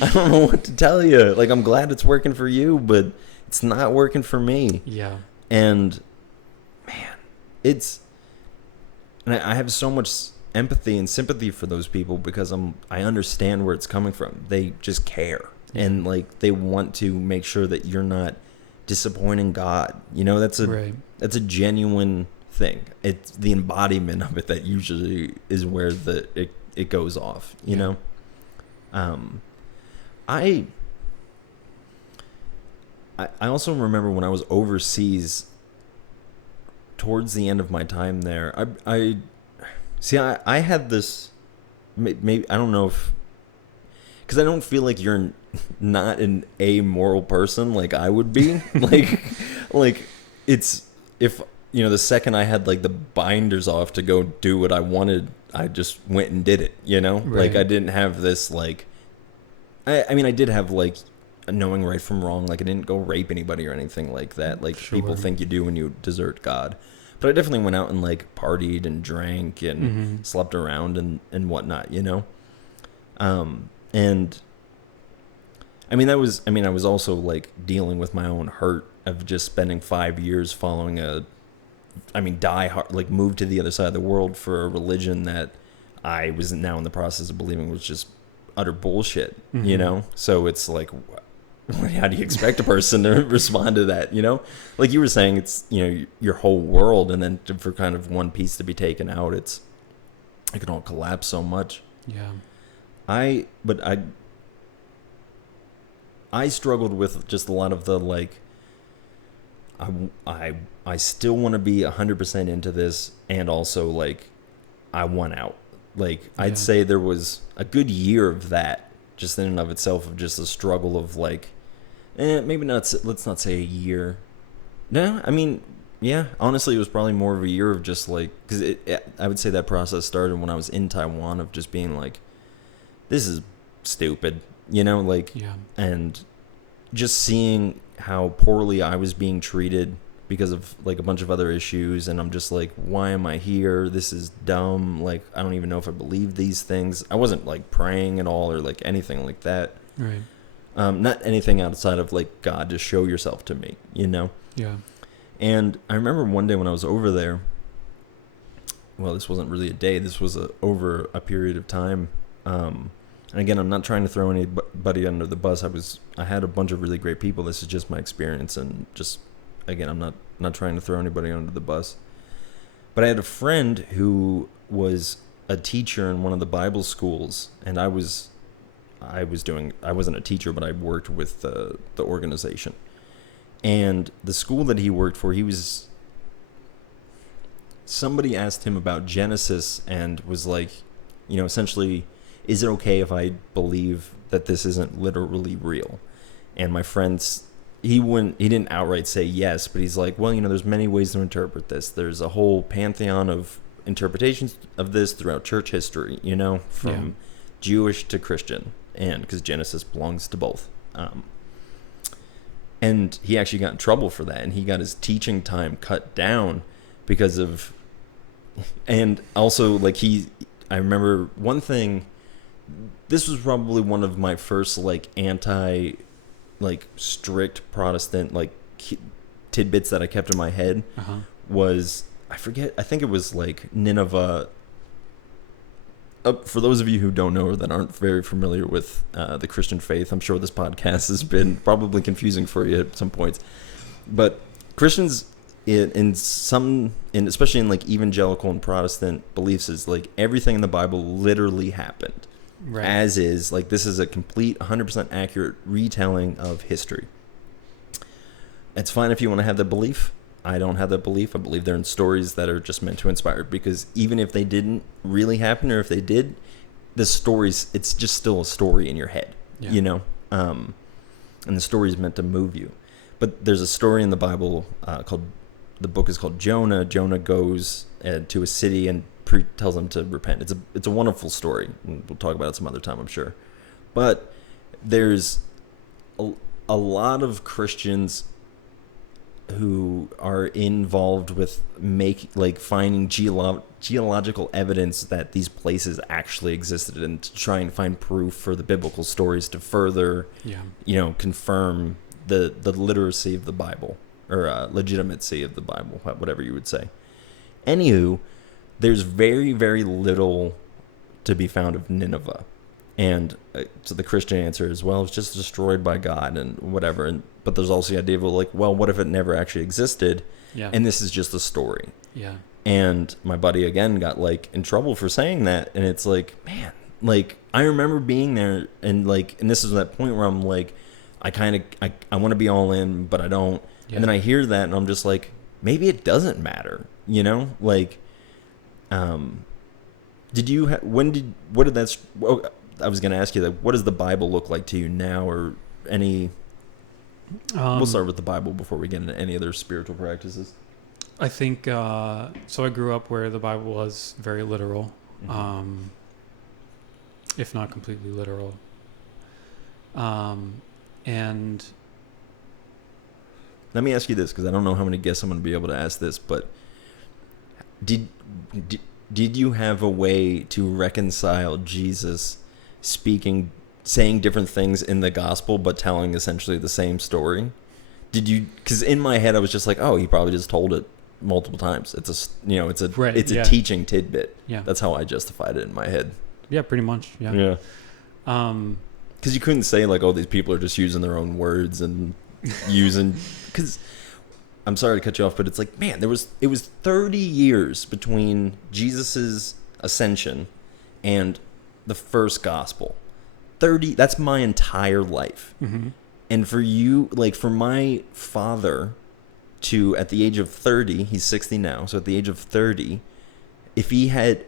I don't know what to tell you. Like, I'm glad it's working for you, but it's not working for me. Yeah. And man, and I have so much empathy and sympathy for those people, because I understand where it's coming from. They just care, and like, they want to make sure that you're not disappointing God. You know, that's a genuine thing. It's the embodiment of it that usually is where it goes off, you know? I also remember when I was overseas towards the end of my time there, I see, I had this, maybe, I don't know if, because I don't feel like you're not an amoral person like I would be. like it's, if, the second I had like the binders off to go do what I wanted, I just went and did it, Right. Like I didn't have this like, I mean, I did have like a knowing right from wrong. Like I didn't go rape anybody or anything like that. Like people think you do when you desert God. But I definitely went out and like partied and drank and slept around and whatnot, And I mean, I was also like dealing with my own hurt of just spending 5 years following die hard, like moved to the other side of the world for a religion that I was now in the process of believing was just utter bullshit, So it's like, how do you expect a person to respond to that, Like you were saying, it's, your whole world, and then for kind of one piece to be taken out, it can all collapse so much. Yeah. I struggled with just a lot of the like, I still want to be 100% into this, and also like I want out. Like I'd say there was a good year of that, just in and of itself, of just a struggle of like, maybe not. Let's not say a year. No, I mean, yeah. Honestly, it was probably more of a year of just like, because I would say that process started when I was in Taiwan, of just being like, this is stupid, like, and just seeing how poorly I was being treated because of like a bunch of other issues, and I'm just like, why am I here? This is dumb. Like, I don't even know if I believe these things. I wasn't like praying at all or like anything like that. Right. Not anything outside of like, God, just show yourself to me, Yeah. And I remember one day when I was over there, well, this wasn't really a day, this was over a period of time. And again, I'm not trying to throw anybody under the bus. I had a bunch of really great people. This is just my experience, and just, again, I'm not trying to throw anybody under the bus. But I had a friend who was a teacher in one of the Bible schools, and I wasn't a teacher, but I worked with the organization. And the school that he worked for, somebody asked him about Genesis and was like, essentially, is it okay if I believe that this isn't literally real? And my friends, he didn't outright say yes, but he's like, well, there's many ways to interpret this. There's a whole pantheon of interpretations of this throughout church history, from Jewish to Christian, and because Genesis belongs to both. And he actually got in trouble for that, and he got his teaching time cut down because of, and also like I remember one thing. This was probably one of my first like strict Protestant like tidbits that I kept in my head. Was, I think it was like Nineveh. For those of you who don't know or that aren't very familiar with the Christian faith, I'm sure this podcast has been probably confusing for you at some points. But Christians, especially in like evangelical and Protestant beliefs, is like everything in the Bible literally happened. Right. As is, like, this is a complete 100% accurate retelling of history. It's fine if you want to have that belief. I don't have that belief. I believe they're in stories that are just meant to inspire, because even if they didn't really happen, or if they did, the stories, it's just still a story in your head, and the story is meant to move you. But there's a story in the Bible the book is called Jonah. Jonah goes to a city and tells them to repent. It's a wonderful story. We'll talk about it some other time, I'm sure. But there's a lot of Christians who are involved with finding geological evidence that these places actually existed, and to try and find proof for the biblical stories to further, confirm the literacy of the Bible, or legitimacy of the Bible, whatever you would say. Anywho, there's very, very little to be found of Nineveh. And so the Christian answer is, well, it's just destroyed by God and whatever. But there's also the idea of like, well, what if it never actually existed? Yeah. And this is just a story. Yeah. And my buddy, again, got like in trouble for saying that. And it's like, man, like I remember being there, and this is that point where I'm like, I want to be all in, but I don't. Yeah. And then I hear that and I'm just like, maybe it doesn't matter, you know? Like, did you, what did that, well, I was going to ask you that, what does the Bible look like to you now, or any, we'll start with the Bible before we get into any other spiritual practices. I think, so I grew up where the Bible was very literal, if not completely literal. And let me ask you this, because I don't know how many guests I'm going to be able to ask this, but did you have a way to reconcile Jesus saying different things in the gospel, but telling essentially the same story? Did you? Because in my head, I was just like, oh, he probably just told it multiple times. It's a teaching tidbit. Yeah, that's how I justified it in my head. Yeah, pretty much. Yeah. Yeah. Because you couldn't say like, oh, these people are just using their own words and using. Because I'm sorry to cut you off, but it's like, man, it was 30 years between Jesus's ascension and the first gospel. 30. That's my entire life. Mm-hmm. And for you, like for my father to, at the age of 30, he's 60 now. So at the age of 30, if he had,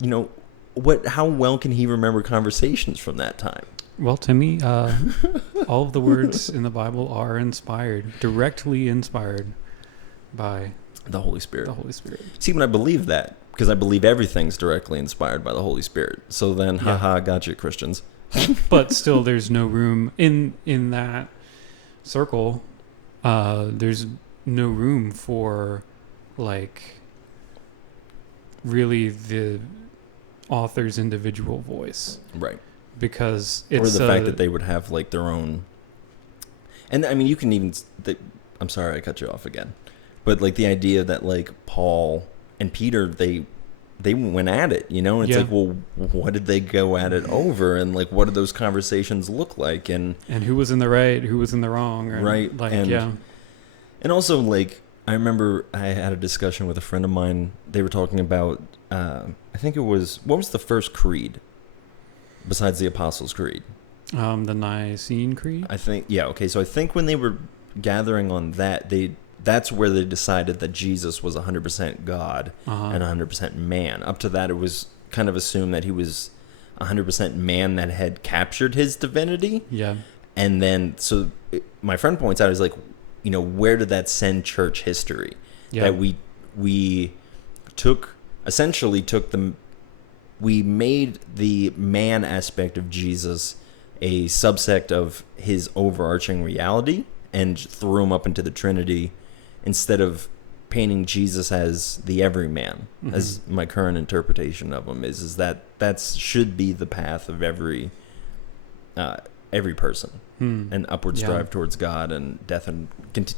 you know, how well can he remember conversations from that time? Well, to me, all of the words in the Bible are directly inspired by the Holy Spirit. The Holy Spirit. See, when I believe that, because I believe everything's directly inspired by the Holy Spirit. So then, haha, gotcha, Christians. But still, there's no room in that circle. There's no room for, like, really the author's individual voice. Right. Because it's... Or the fact that they would have, like, their own... And, I mean, you can even... I'm sorry I cut you off again. But, like, the idea that, like, Paul and Peter, they went at it, you know? And it's like, well, what did they go at it over? And, like, what did those conversations look like? And who was in the right, who was in the wrong. And, right. Like, And also, like, I remember I had a discussion with a friend of mine. They were talking about, I think it was... What was the first creed besides the Apostles' Creed? The Nicene Creed? I think, yeah, okay. So I think when they were gathering on that, that's where they decided that Jesus was 100% God and 100% man. Up to that, it was kind of assumed that he was 100% man that had captured his divinity. Yeah. And then, so my friend points out, is like, you know, where did that send church history? Yeah. That we we made the man aspect of Jesus a subsect of his overarching reality and threw him up into the Trinity, instead of painting Jesus as the everyman, as my current interpretation of him is that should be the path of every person, an upward strive towards God and death and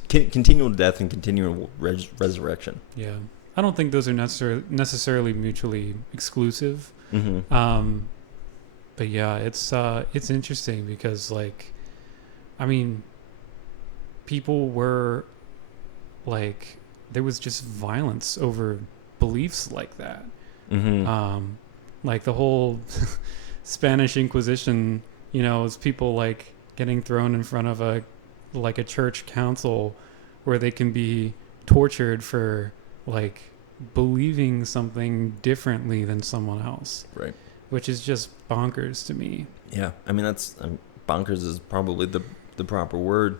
continual death and continual resurrection. Yeah, I don't think those are necessarily mutually exclusive. But yeah, it's interesting because, like, I mean, people were like, there was just violence over beliefs like that. Like the whole Spanish Inquisition, you know, is people like getting thrown in front of a church council where they can be tortured for like believing something differently than someone else. Right. Which is just bonkers to me. Yeah. I mean, bonkers is probably the proper word.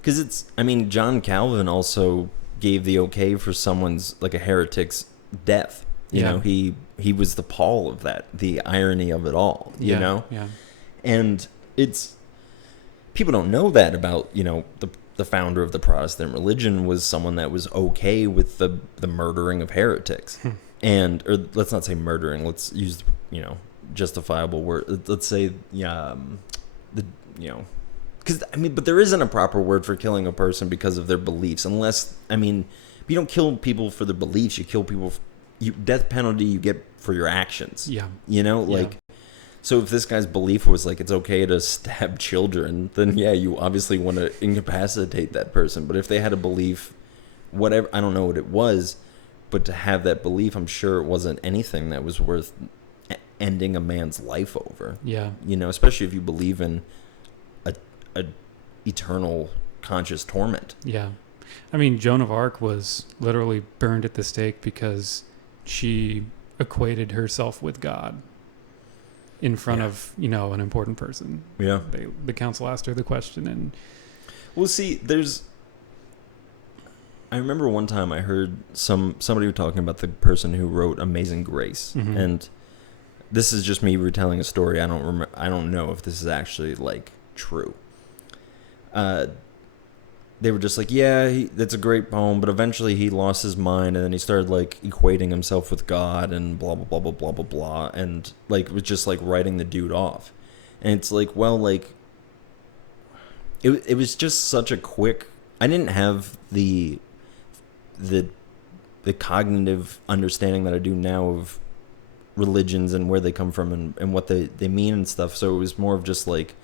Because it's, I mean, John Calvin also gave the okay for someone's, like a heretic's death. You know, he was the Paul of that, the irony of it all, you know? Yeah. And it's, people don't know that about, you know, the founder of the Protestant religion was someone that was okay with the murdering of heretics. And, or let's not say murdering, let's use, you know, justifiable word. Let's say, because, I mean, but there isn't a proper word for killing a person because of their beliefs, unless, I mean, you don't kill people for their beliefs, you kill people, death penalty you get for your actions. Yeah. You know, like, so if this guy's belief was like, it's okay to stab children, then yeah, you obviously want to incapacitate that person. But if they had a belief, whatever, I don't know what it was, but to have that belief, I'm sure it wasn't anything that was worth ending a man's life over. Yeah. You know, especially if you believe in a eternal conscious torment. Yeah. I mean, Joan of Arc was literally burned at the stake because she equated herself with God in front of, an important person. Yeah. The council asked her the question, and... Well, see, I remember one time I heard somebody talking about the person who wrote Amazing Grace, Mm-hmm. and this is just me retelling a story. I don't know if this is actually like true. They were just like, yeah, that's a great poem, but eventually he lost his mind, and then he started like equating himself with God and blah blah blah blah blah blah blah, and like was just like writing the dude off. And it's like, well, like it was just such a quick. I didn't have the cognitive understanding that I do now of religions and where they come from and what they mean and stuff. So it was more of just like,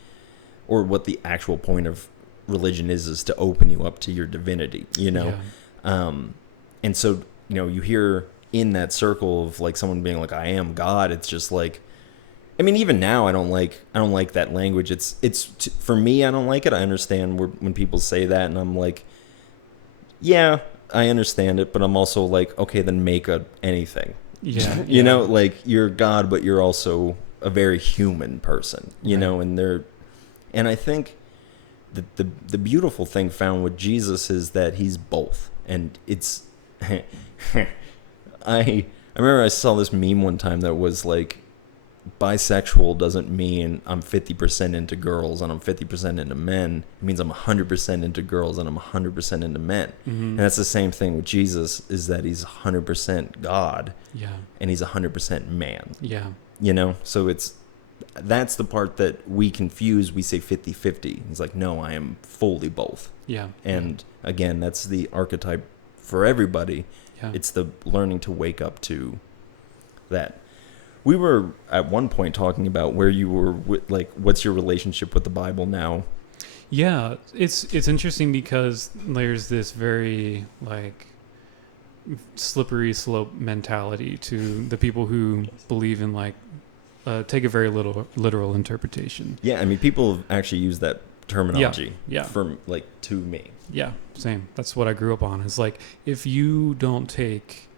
or what the actual point of religion is to open you up to your divinity, Yeah. And so, you hear in that circle of like someone being like, I am God. It's just like, I mean, even now I don't like that language. For me, I don't like it. I understand when people say that, and I'm like, yeah, I understand it, but I'm also like, okay, then make anything. Yeah. Like you're God, but you're also a very human person, know, and I think the beautiful thing found with Jesus is that he's both. And it's, I remember I saw this meme one time that was like, bisexual doesn't mean I'm 50% into girls and I'm 50% into men. It means I'm 100% into girls and I'm 100% into men. Mm-hmm. And that's the same thing with Jesus, is that he's 100% God. Yeah. And he's 100% man. Yeah. So that's the part that we confuse. We say 50-50. It's like, no, I am fully both. Yeah. And again, that's the archetype for everybody. Yeah. It's the learning to wake up to that. We were at one point talking about where you were with, like, what's your relationship with the Bible now? Yeah, it's interesting because there's this very like slippery slope mentality to the people who believe in like take a very literal interpretation. Yeah, I mean, people have actually used that terminology. Yeah. From like to me. Yeah, same. That's what I grew up on. It's like, if you don't take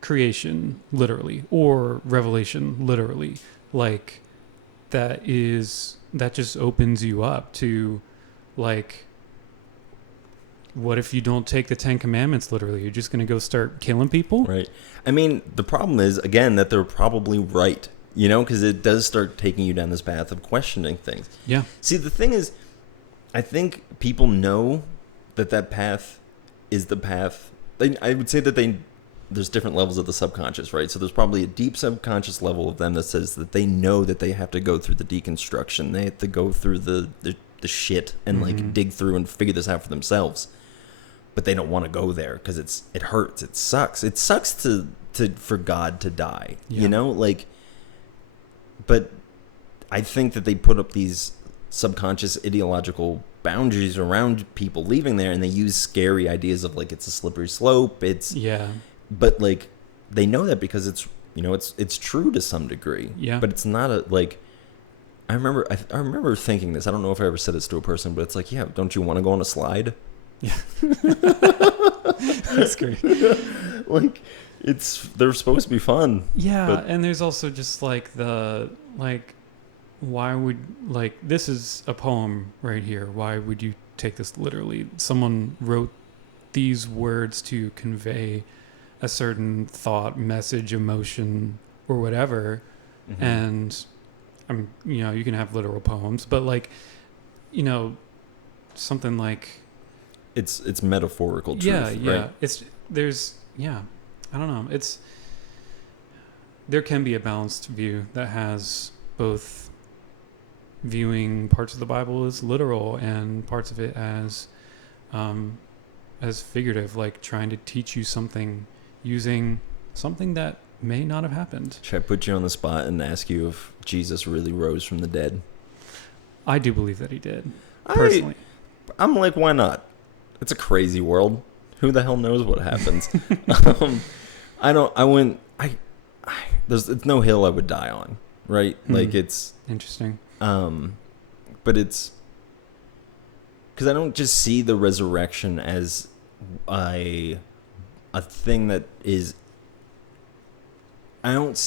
creation literally or revelation literally, like that just opens you up to like, what if you don't take the 10 Commandments literally? You're just going to go start killing people? Right. I mean, the problem is, again, that they're probably right, because it does start taking you down this path of questioning things. Yeah. See, the thing is, I think people know that path is the path. I would say that there's different levels of the subconscious, right? So there's probably a deep subconscious level of them that says that they know that they have to go through the deconstruction. They have to go through the shit and like dig through and figure this out for themselves. But they don't want to go there because it hurts. It sucks. It sucks for God to die, like. But I think that they put up these subconscious ideological boundaries around people leaving there, and they use scary ideas of like it's a slippery slope. But like they know that because it's true to some degree. Yeah. But it's not a like. I remember thinking this. I don't know if I ever said this to a person, but it's like, yeah, don't you want to go on a slide? Yeah. That's great. Like they're supposed to be fun. Yeah, and there's also just like why would, like, this is a poem right here. Why would you take this literally? Someone wrote these words to convey a certain thought, message, emotion, or whatever. Mm-hmm. And you can have literal poems, but like, something like it's metaphorical truth. Yeah. Right? I don't know. There can be a balanced view that has both viewing parts of the Bible as literal and parts of it as figurative, like trying to teach you something using something that may not have happened. Should I put you on the spot and ask you if Jesus really rose from the dead? I do believe that he did, personally. I'm like, why not? It's a crazy world. Who the hell knows what happens? There's no hill I would die on, right? Like, it's interesting. but it's because I don't just see the resurrection as a thing that is. I don't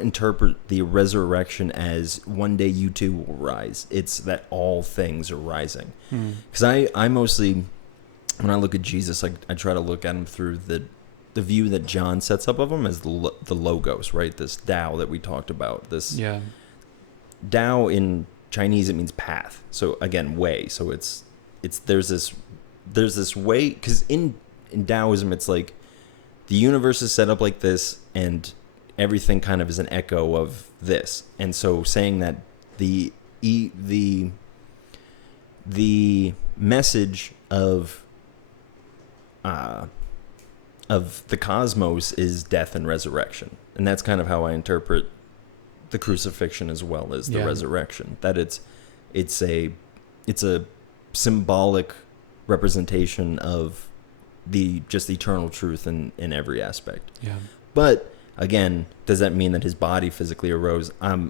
interpret the resurrection as one day you too will rise. It's that all things are rising. Because I mostly, when I look at Jesus, I try to look at him through the view that John sets up of him as the logos, right? This Tao that we talked about. This Tao in Chinese, it means path. So again, way. So it's there's this way, because in Taoism it's like the universe is set up like this, and everything kind of is an echo of this. And so saying that the message of the cosmos is death and resurrection. And that's kind of how I interpret the crucifixion as well as the resurrection. That it's a symbolic representation of the just eternal truth in every aspect. Yeah. But again, does that mean that his body physically arose? I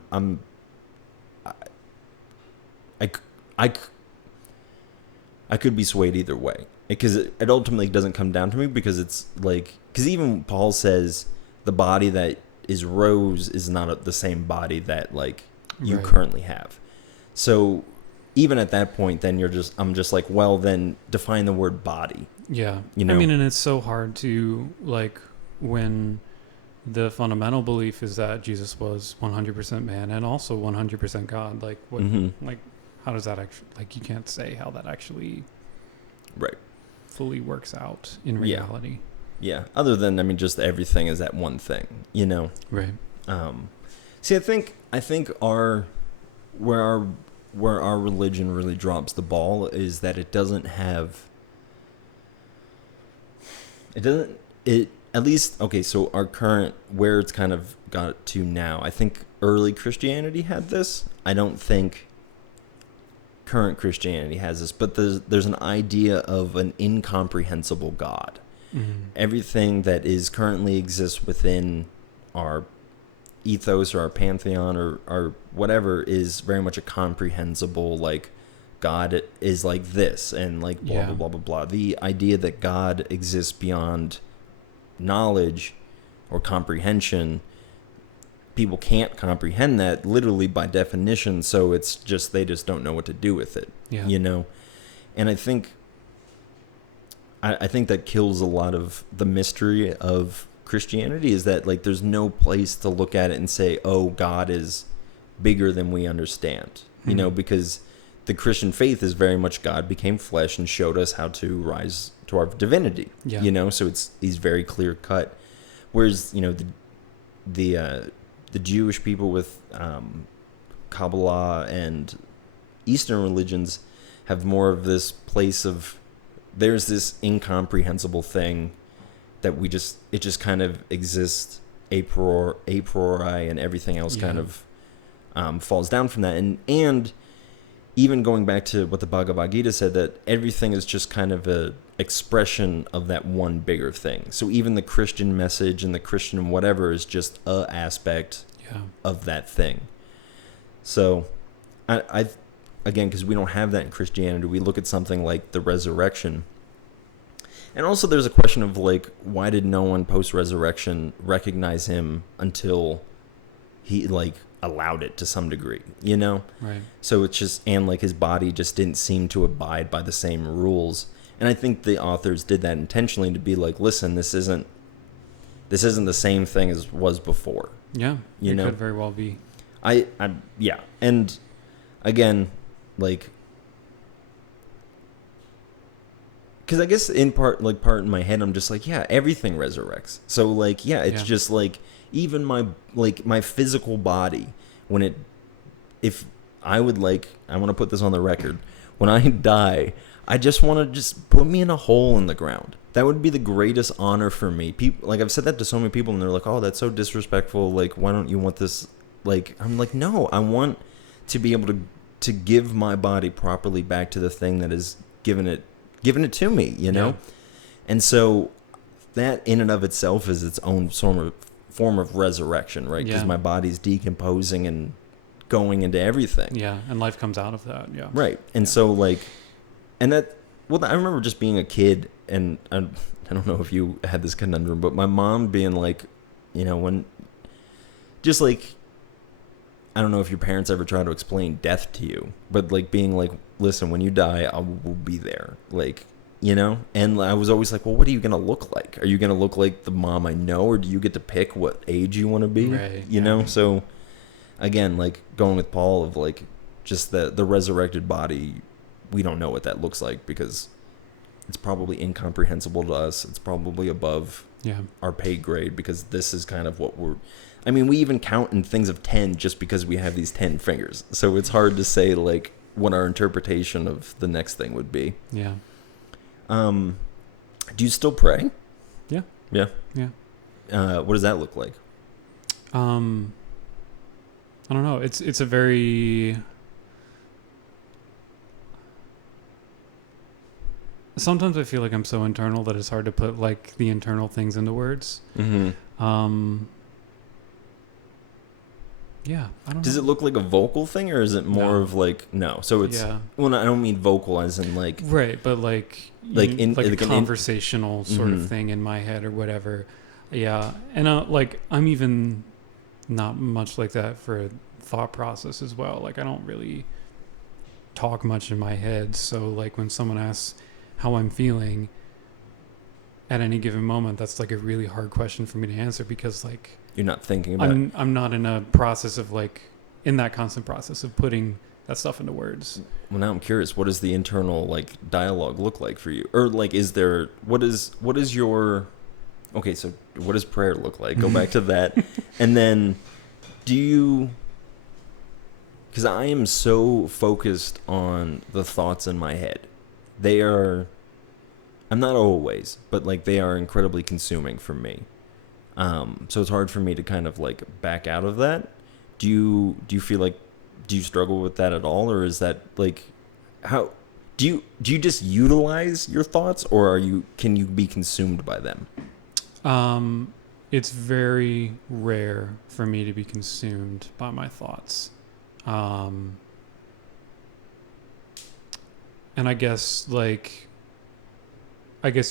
could be swayed either way, because it ultimately doesn't come down to me, because it's like, because even Paul says the body that is rose is not the same body that like you currently have. So even at that point, then I'm just like, well, then define the word body. Yeah. You know? I mean, and it's so hard to, like, when the fundamental belief is that Jesus was 100% man and also 100% God. Like, what? Like, how does that actually? Like, you can't say how that actually, fully works out in reality. Yeah. Other than, I mean, just everything is that one thing. You know. Right. See, I think where our religion really drops the ball is that it doesn't have. At least, okay, so our current, where it's kind of got to now, I think early Christianity had this. I don't think current Christianity has this, but there's an idea of an incomprehensible God. Everything that is currently exists within our ethos or our pantheon or whatever is very much a comprehensible, like, God is like this and like blah, blah, blah, blah, blah. The idea that God exists beyond knowledge or comprehension, people can't comprehend that literally by definition. So it's just, they just don't know what to do with it, you know? And I think that kills a lot of the mystery of Christianity, is that like, there's no place to look at it and say, oh, God is bigger than we understand, you know, because the Christian faith is very much God became flesh and showed us how to rise to our divinity, you know, so he's very clear cut. Whereas, you know, the Jewish people with Kabbalah and Eastern religions have more of this place of, there's this incomprehensible thing that it just kind of exists a priori, and everything else kind of falls down from that. And even going back to what the Bhagavad Gita said, that everything is just kind of a expression of that one bigger thing. So even the Christian message and the Christian whatever is just a aspect of that thing. So I again, because we don't have that in Christianity, we look at something like the resurrection. And also there's a question of like, why did no one post-resurrection recognize him until he like allowed it to some degree, you know? Right. So it's just, and like his body just didn't seem to abide by the same rules. And I think the authors did that intentionally to be like, listen, this isn't the same thing as was before. Yeah. You know? Could very well be. Yeah. And again, like, because I guess in part in my head, I'm just like, yeah, everything resurrects. So like, yeah, it's just like, even my physical body, if I would like, I want to put this on the record, when I die, I just want to just put me in a hole in the ground. That would be the greatest honor for me. People, like, I've said that to so many people and they're like, oh, that's so disrespectful. Like, why don't you want this? Like, I'm like, no, I want to be able to give my body properly back to the thing that is given it to me, you know? Yeah. And so that in and of itself is its own form of resurrection, right? Because my body's decomposing and going into everything. Yeah, and life comes out of that. Yeah. Right. And so like, and that, well, I remember just being a kid, and I don't know if you had this conundrum, but my mom being like, you know, when, just like, I don't know if your parents ever try to explain death to you, but like being like, listen, when you die, I will be there. Like, you know? And I was always like, well, what are you going to look like? Are you going to look like the mom I know, or do you get to pick what age you want to be? Right. You know? So again, like going with Paul of like just the resurrected body, we don't know what that looks like because it's probably incomprehensible to us. It's probably above our pay grade because this is kind of what I mean, we even count in things of 10 just because we have these 10 fingers. So it's hard to say like what our interpretation of the next thing would be. Yeah. Do you still pray? Yeah. Yeah. Yeah. What does that look like? I don't know. It's a very, sometimes I feel like I'm so internal that it's hard to put like the internal things into words. Mm-hmm. Yeah, I don't know. Does it look like a vocal thing, or is it more of like, no? So it's, well, I don't mean vocal as in like, right, but like in like like a conversational sort of thing in my head or whatever. Yeah, and like I'm even not much like that for a thought process as well. Like I don't really talk much in my head, so like when someone asks how I'm feeling at any given moment, that's like a really hard question for me to answer because like you're not thinking about it. I'm not in a process of like in that constant process of putting that stuff into words. Well, now I'm curious, what does the internal like dialogue look like for you? Or like, is there, what is your, okay, so what does prayer look like? Go back to that. And then do you, because I am so focused on the thoughts in my head. They are, I'm not always, but like they are incredibly consuming for me. So it's hard for me to kind of like back out of that. Do you feel like, do you struggle with that at all? Or is that like, how, do you just utilize your thoughts, or can you be consumed by them? It's very rare for me to be consumed by my thoughts. And I guess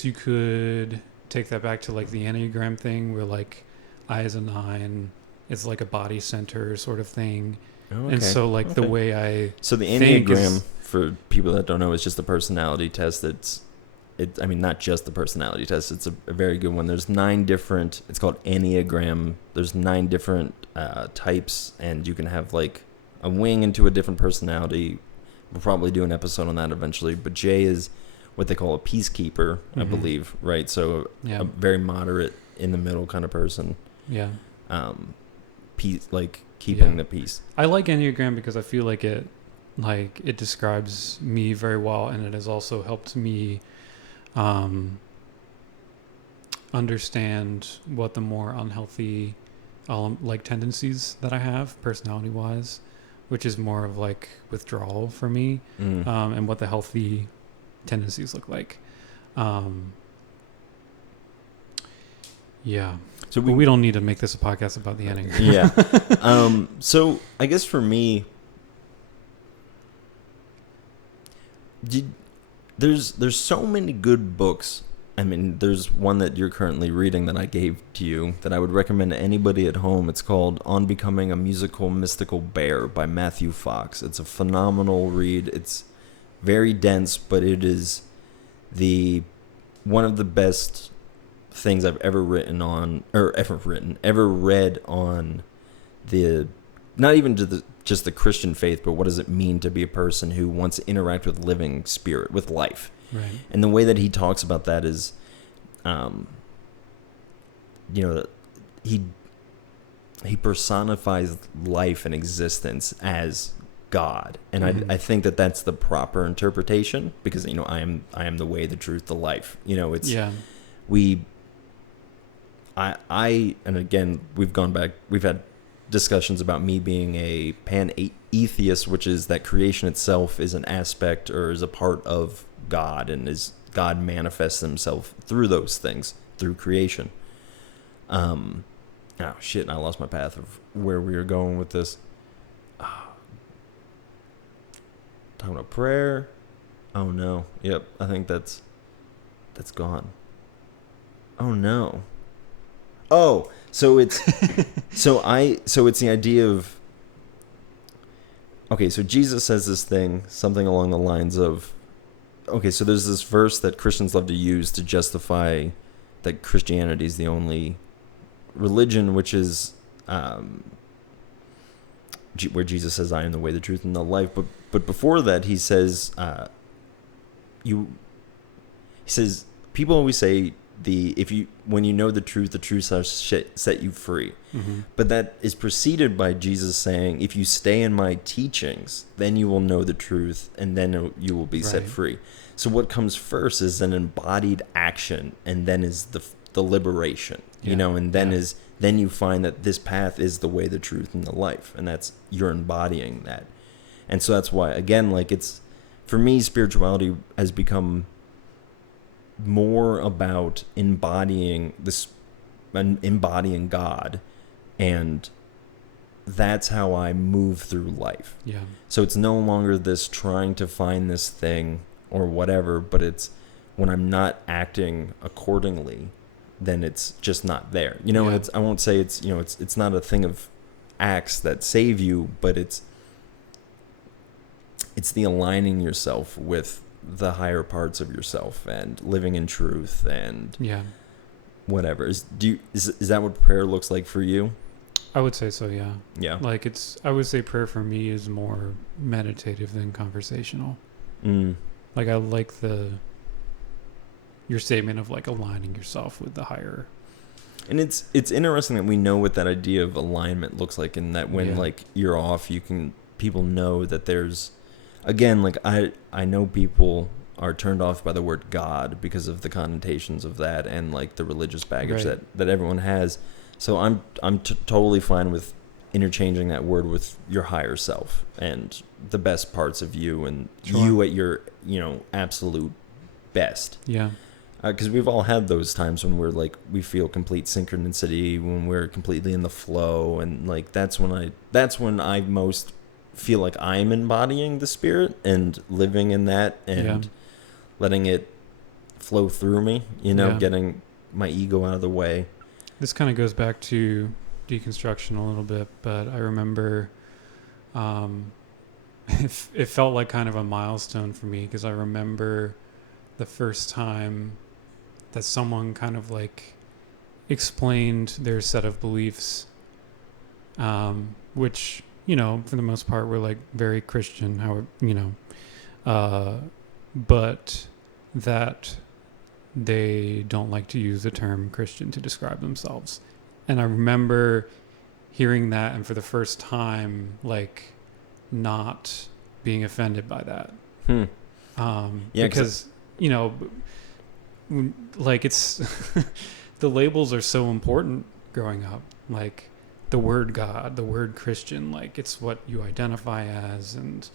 you could take that back to like the Enneagram thing where like I as a 9, it's like a body center sort of thing. Oh, okay. And so like the way so the Enneagram, for people that don't know, is just a personality test. I mean, not just the personality test. It's a very good one. There's 9 different, it's called Enneagram. There's 9 different types, and you can have like a wing into a different personality. We'll probably do an episode on that eventually. But Jay is what they call a peacekeeper, I believe, right? So a very moderate, in the middle kind of person. Yeah. Peace, like keeping the peace. I like Enneagram because I feel like it describes me very well, and it has also helped me understand what the more unhealthy like tendencies that I have personality wise, which is more of like withdrawal for me, and what the healthy tendencies look like. So we don't need to make this a podcast about the Enneagram. So I guess for me, there's so many good books. I mean, there's one that you're currently reading that I gave to you that I would recommend to anybody at home. It's called On Becoming a Musical Mystical Bear by Matthew Fox. It's a phenomenal read. It's very dense, but it is one of the best things I've ever read on the, not even just the Christian faith, but what does it mean to be a person who wants to interact with living spirit, with life. Right. And the way that he talks about that is, he personifies life and existence as God. And I think that that's the proper interpretation, because, I am the way, the truth, the life. And again, we've had discussions about me being a pan-atheist, which is that creation itself is an aspect or is a part of God, and is God manifests himself through those things, through creation. I lost my path of where we were going with this. talking about prayer. Oh no. Yep. I think that's gone. Oh no. Oh, so it's so it's the idea of, okay, so Jesus says this thing, something along the lines of, okay, so there's this verse that Christians love to use to justify that Christianity is the only religion, which is where Jesus says, "I am the way, the truth, and the life." But before that, he says, people always say when you know the truth shall set you free. Mm-hmm. But that is preceded by Jesus saying, if you stay in my teachings, then you will know the truth, and then you will be set free. So what comes first is an embodied action, and then is the liberation, and then you find that this path is the way, the truth, and the life, and that's, you're embodying that. And so that's why, again, like, it's, for me, spirituality has become more about embodying God, and that's how I move through life. Yeah. So it's no longer this trying to find this thing or whatever, but it's when I'm not acting accordingly, then it's just not there. It's, I won't say it's, it's not a thing of acts that save you, but it's the aligning yourself with the higher parts of yourself and living in truth and whatever. Is that what prayer looks like for you? I would say so, yeah. Yeah. Like, I would say prayer for me is more meditative than conversational. Like, I like your statement of, like, aligning yourself with the higher. And it's interesting that we know what that idea of alignment looks like, and that when like you're off, people know that there's, again, like, I know people are turned off by the word God because of the connotations of that and, like, the religious baggage that everyone has. So I'm totally fine with interchanging that word with your higher self and the best parts of you, and you at your, absolute best. Yeah. Because we've all had those times when we're like, we feel complete synchronicity, when we're completely in the flow, and, like, that's when I most feel like I'm embodying the Spirit and living in that and letting it flow through me, getting my ego out of the way. This kind of goes back to deconstruction a little bit, but I remember it felt like kind of a milestone for me, because I remember the first time that someone kind of, like, explained their set of beliefs, which, for the most part, were, like, very Christian, but that they don't like to use the term Christian to describe themselves. And I remember hearing that, and for the first time, like, not being offended by that. Because, like, it's the labels are so important growing up. Like, the word God, the word Christian, like, it's what you identify as, and,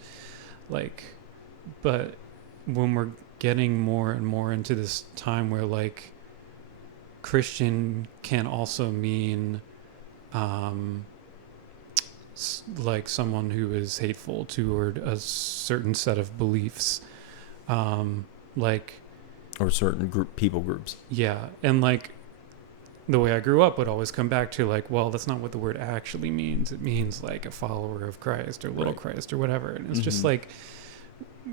like, but when we're getting more and more into this time where, like, Christian can also mean like someone who is hateful toward a certain set of beliefs, like, or certain people groups. Yeah. And, like, the way I grew up would always come back to, like, well, that's not what the word actually means. It means, like, a follower of Christ or little Christ or whatever. And it's just like,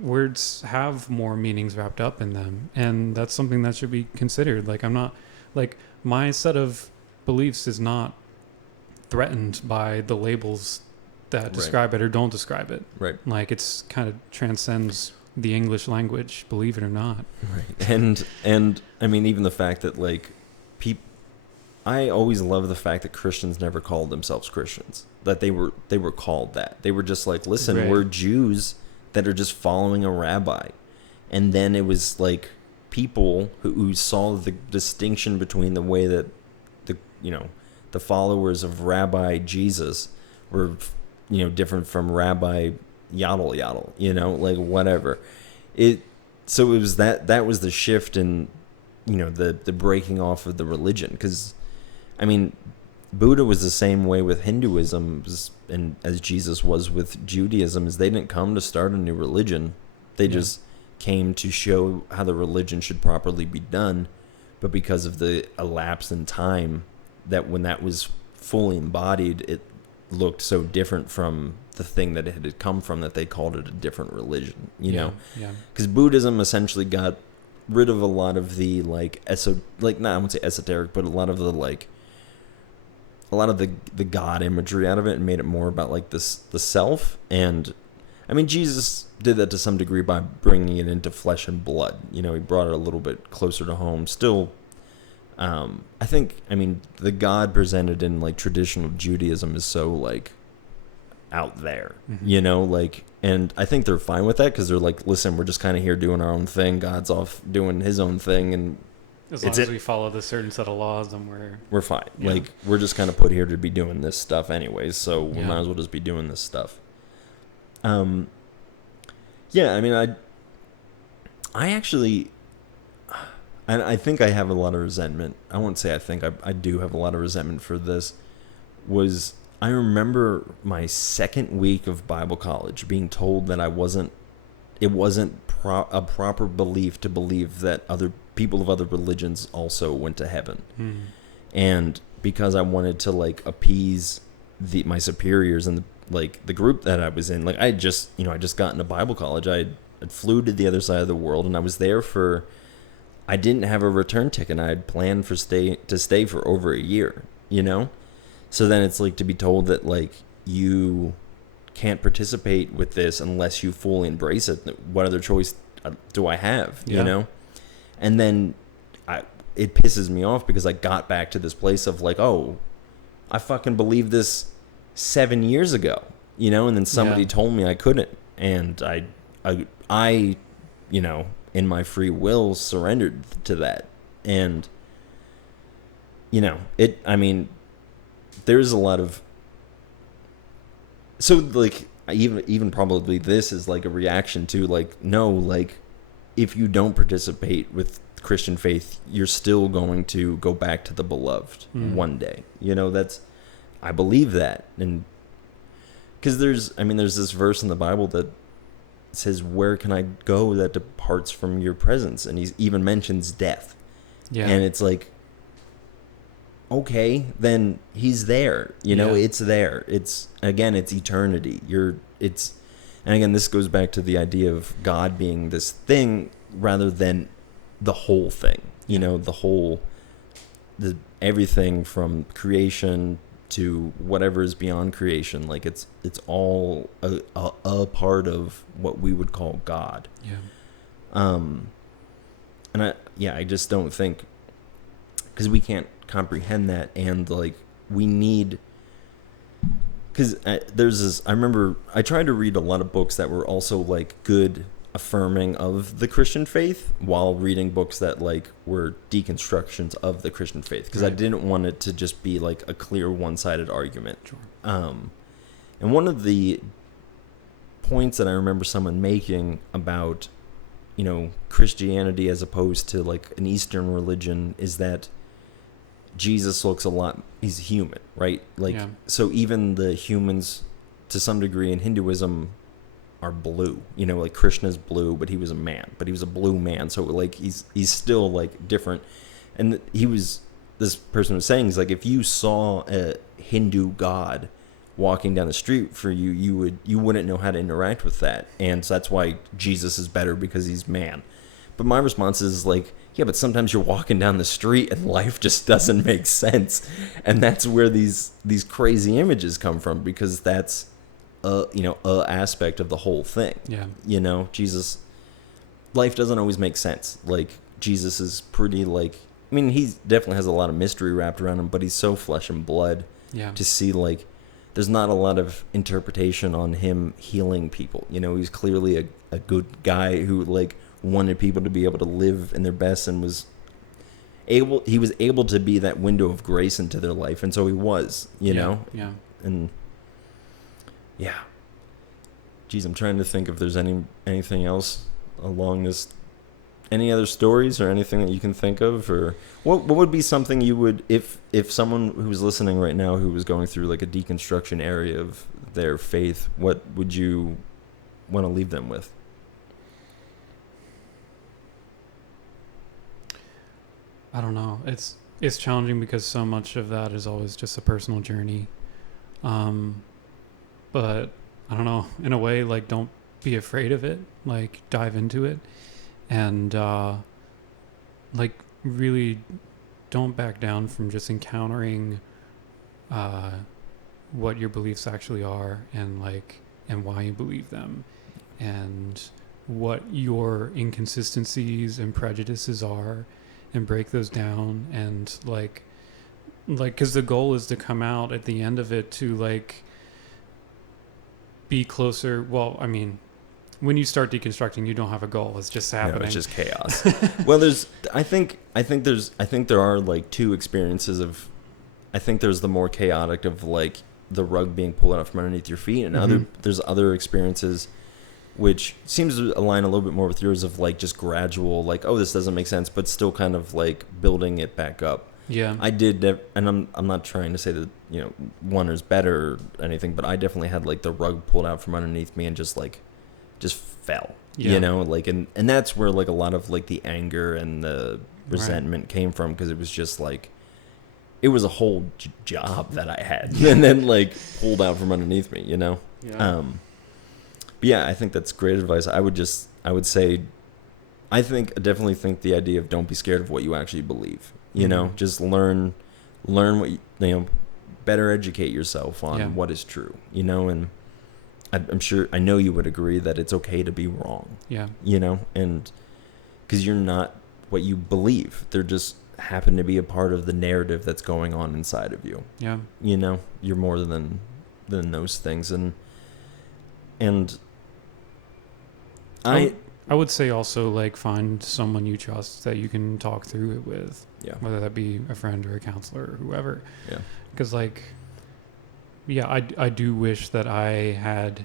words have more meanings wrapped up in them, and that's something that should be considered. Like, I'm not, like, my set of beliefs is not threatened by the labels that describe it or don't describe it. Right. Like, it's kind of transcends the English language, believe it or not. Right. And I mean, even the fact that, like, I always love the fact that Christians never called themselves Christians, that they were called that. They were just like, listen, we're Jews that are just following a rabbi. And then it was like people who saw the distinction between the way that the followers of Rabbi Jesus were, different from Rabbi Yaddle Yaddle, like, whatever. So it was that was the shift in, the breaking off of the religion. Because, I mean, Buddha was the same way with Hinduism, and as Jesus was with Judaism, is they didn't come to start a new religion. They just came to show how the religion should properly be done. But because of the elapse in time, that when that was fully embodied, it looked so different from the thing that it had come from that they called it a different religion, you know? Yeah. Because Buddhism essentially got rid of a lot of the, like, I wouldn't say esoteric, but a lot of the God imagery out of it and made it more about, like, the self. And, I mean, Jesus did that to some degree by bringing it into flesh and blood. You know, he brought it a little bit closer to home. Still, I think, I mean, the God presented in, like, traditional Judaism is so, like, out there, you know, like, and I think they're fine with that because they're like, listen, we're just kind of here doing our own thing. God's off doing his own thing, and as long as we follow the certain set of laws, then we're fine. Yeah. Like, we're just kind of put here to be doing this stuff anyways, so we might as well just be doing this stuff. Yeah, I mean, I actually, I think I have a lot of resentment. I won't say I think, I do have a lot of resentment for this. I remember my second week of Bible college being told that it wasn't a proper belief to believe that other people of other religions also went to heaven. And because I wanted to, like, appease my superiors and the group that I was in, like, I just got into Bible college. I flew to the other side of the world, and I was there I didn't have a return ticket. I had planned to stay for over a year, you know? So then it's like to be told that, like, you can't participate with this unless you fully embrace it. What other choice do I have, you know? And then it pisses me off because I got back to this place of, like, oh, I fucking believed this 7 years ago, you know? And then somebody told me I couldn't. And I, you know, in my free will surrendered to that. And, you know, there's a lot of, so, like, even probably this is like a reaction to, like, no, like, if you don't participate with Christian faith, you're still going to go back to the beloved one day. You know, I believe that. And because there's this verse in the Bible that says, where can I go that departs from your presence? And he even mentions death. Yeah. And it's like, okay, then he's there, you know, it's there. It's eternity. And again, this goes back to the idea of God being this thing rather than the whole thing, you know, everything from creation to whatever is beyond creation. Like, it's all a part of what we would call God. And I just don't think, because we can't comprehend that, and, like, we need, because there's this, I remember I tried to read a lot of books that were also, like, good affirming of the Christian faith while reading books that, like, were deconstructions of the Christian faith, because I didn't want it to just be, like, a clear one-sided argument. And one of the points that I remember someone making about, you know, Christianity as opposed to, like, an Eastern religion is that Jesus looks he's human, right? Like, so even the humans, to some degree, in Hinduism are blue, you know, like Krishna's blue, but he was a man, but he was a blue man. So, like, he's still, like, different. And this person was saying, is like, if you saw a Hindu god walking down the street for you, you wouldn't know how to interact with that. And so that's why Jesus is better, because he's man. But my response is, like, yeah, but sometimes you're walking down the street and life just doesn't make sense. And that's where these crazy images come from, because that's a aspect of the whole thing. Yeah. You know, Jesus, life doesn't always make sense. Like, Jesus is pretty, like, I mean, he definitely has a lot of mystery wrapped around him, but he's so flesh and blood to see, like, there's not a lot of interpretation on him healing people. You know, he's clearly a good guy who, like, wanted people to be able to live in their best, and he was able to be that window of grace into their life. And so he was, you know? Yeah. And geez, I'm trying to think if there's anything else along this any other stories or anything that you can think of, or what would be something you would, if someone who's listening right now who was going through like a deconstruction area of their faith, what would you want to leave them with? I don't know. It's challenging because so much of that is always just a personal journey. But I don't know, in a way, like, don't be afraid of it, like dive into it, and like really don't back down from just encountering what your beliefs actually are, and why you believe them, and what your inconsistencies and prejudices are, and break those down, and like because the goal is to come out at the end of it to like be closer. Well, I mean, when you start deconstructing, you don't have a goal. It's just happening. No, it's just chaos. Well, I think there are like two experiences of, I think there's the more chaotic of like the rug being pulled out from underneath your feet, and there's other experiences which seems to align a little bit more with yours of like just gradual, like, oh, this doesn't make sense, but still kind of like building it back up. Yeah, I did, and I'm not trying to say that, you know, one is better or anything, but I definitely had like the rug pulled out from underneath me and just fell, you know, like, and that's where like a lot of like the anger and the resentment came from, because it was just like, it was a whole job that I had and then like pulled out from underneath me, you know. But yeah, I think that's great advice. I would say, I definitely think the idea of don't be scared of what you actually believe. You know, just learn what you know, better educate yourself on what is true, you know, and I know you would agree that it's okay to be wrong. Yeah. You know, and because you're not what you believe. They're just happen to be a part of the narrative that's going on inside of you. Yeah. You know, you're more than those things, and I would say also, like, find someone you trust that you can talk through it with. Yeah. Whether that be a friend or a counselor or whoever. Yeah. Because, like, yeah, I do wish that I had,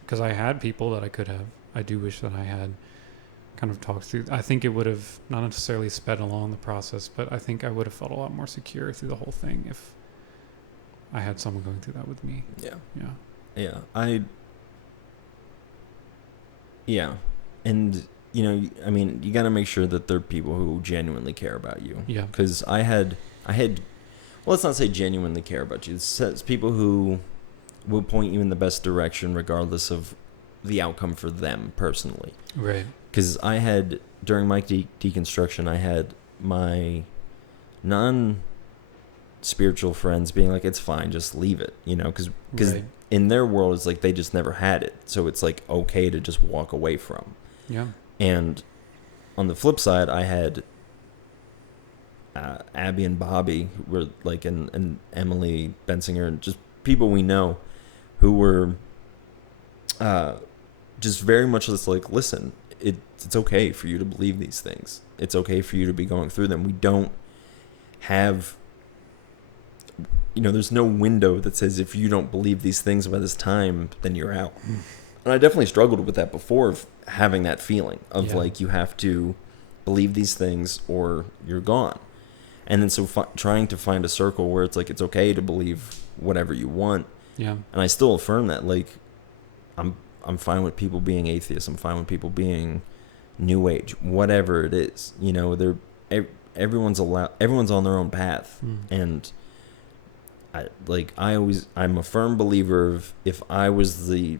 because I had people that I could have. I do wish that I had kind of talked through. I think it would have not necessarily sped along the process, but I think I would have felt a lot more secure through the whole thing if I had someone going through that with me. Yeah. Yeah. Yeah. And, you know, I mean, you got to make sure that there are people who genuinely care about you. Yeah. Because I had, well, let's not say genuinely care about you. It's people who will point you in the best direction regardless of the outcome for them personally. Right. Because I had, during my deconstruction, I had my non-spiritual friends being like, it's fine, just leave it, you know, because in their world, it's like they just never had it. So it's like okay to just walk away from. Yeah. And on the flip side, I had Abby and Bobby, who were like, and Emily Bensinger, and just people we know who were just very much just like, listen, it's okay for you to believe these things. It's okay for you to be going through them. We don't have, you know, there's no window that says if you don't believe these things by this time, then you're out. And I definitely struggled with that before, of having that feeling of like, you have to believe these things or you're gone. And then so trying to find a circle where it's like, it's okay to believe whatever you want. Yeah. And I still affirm that, like, I'm fine with people being atheists. I'm fine with people being new age, whatever it is. You know, everyone's on their own path. And I'm a firm believer of, if I was the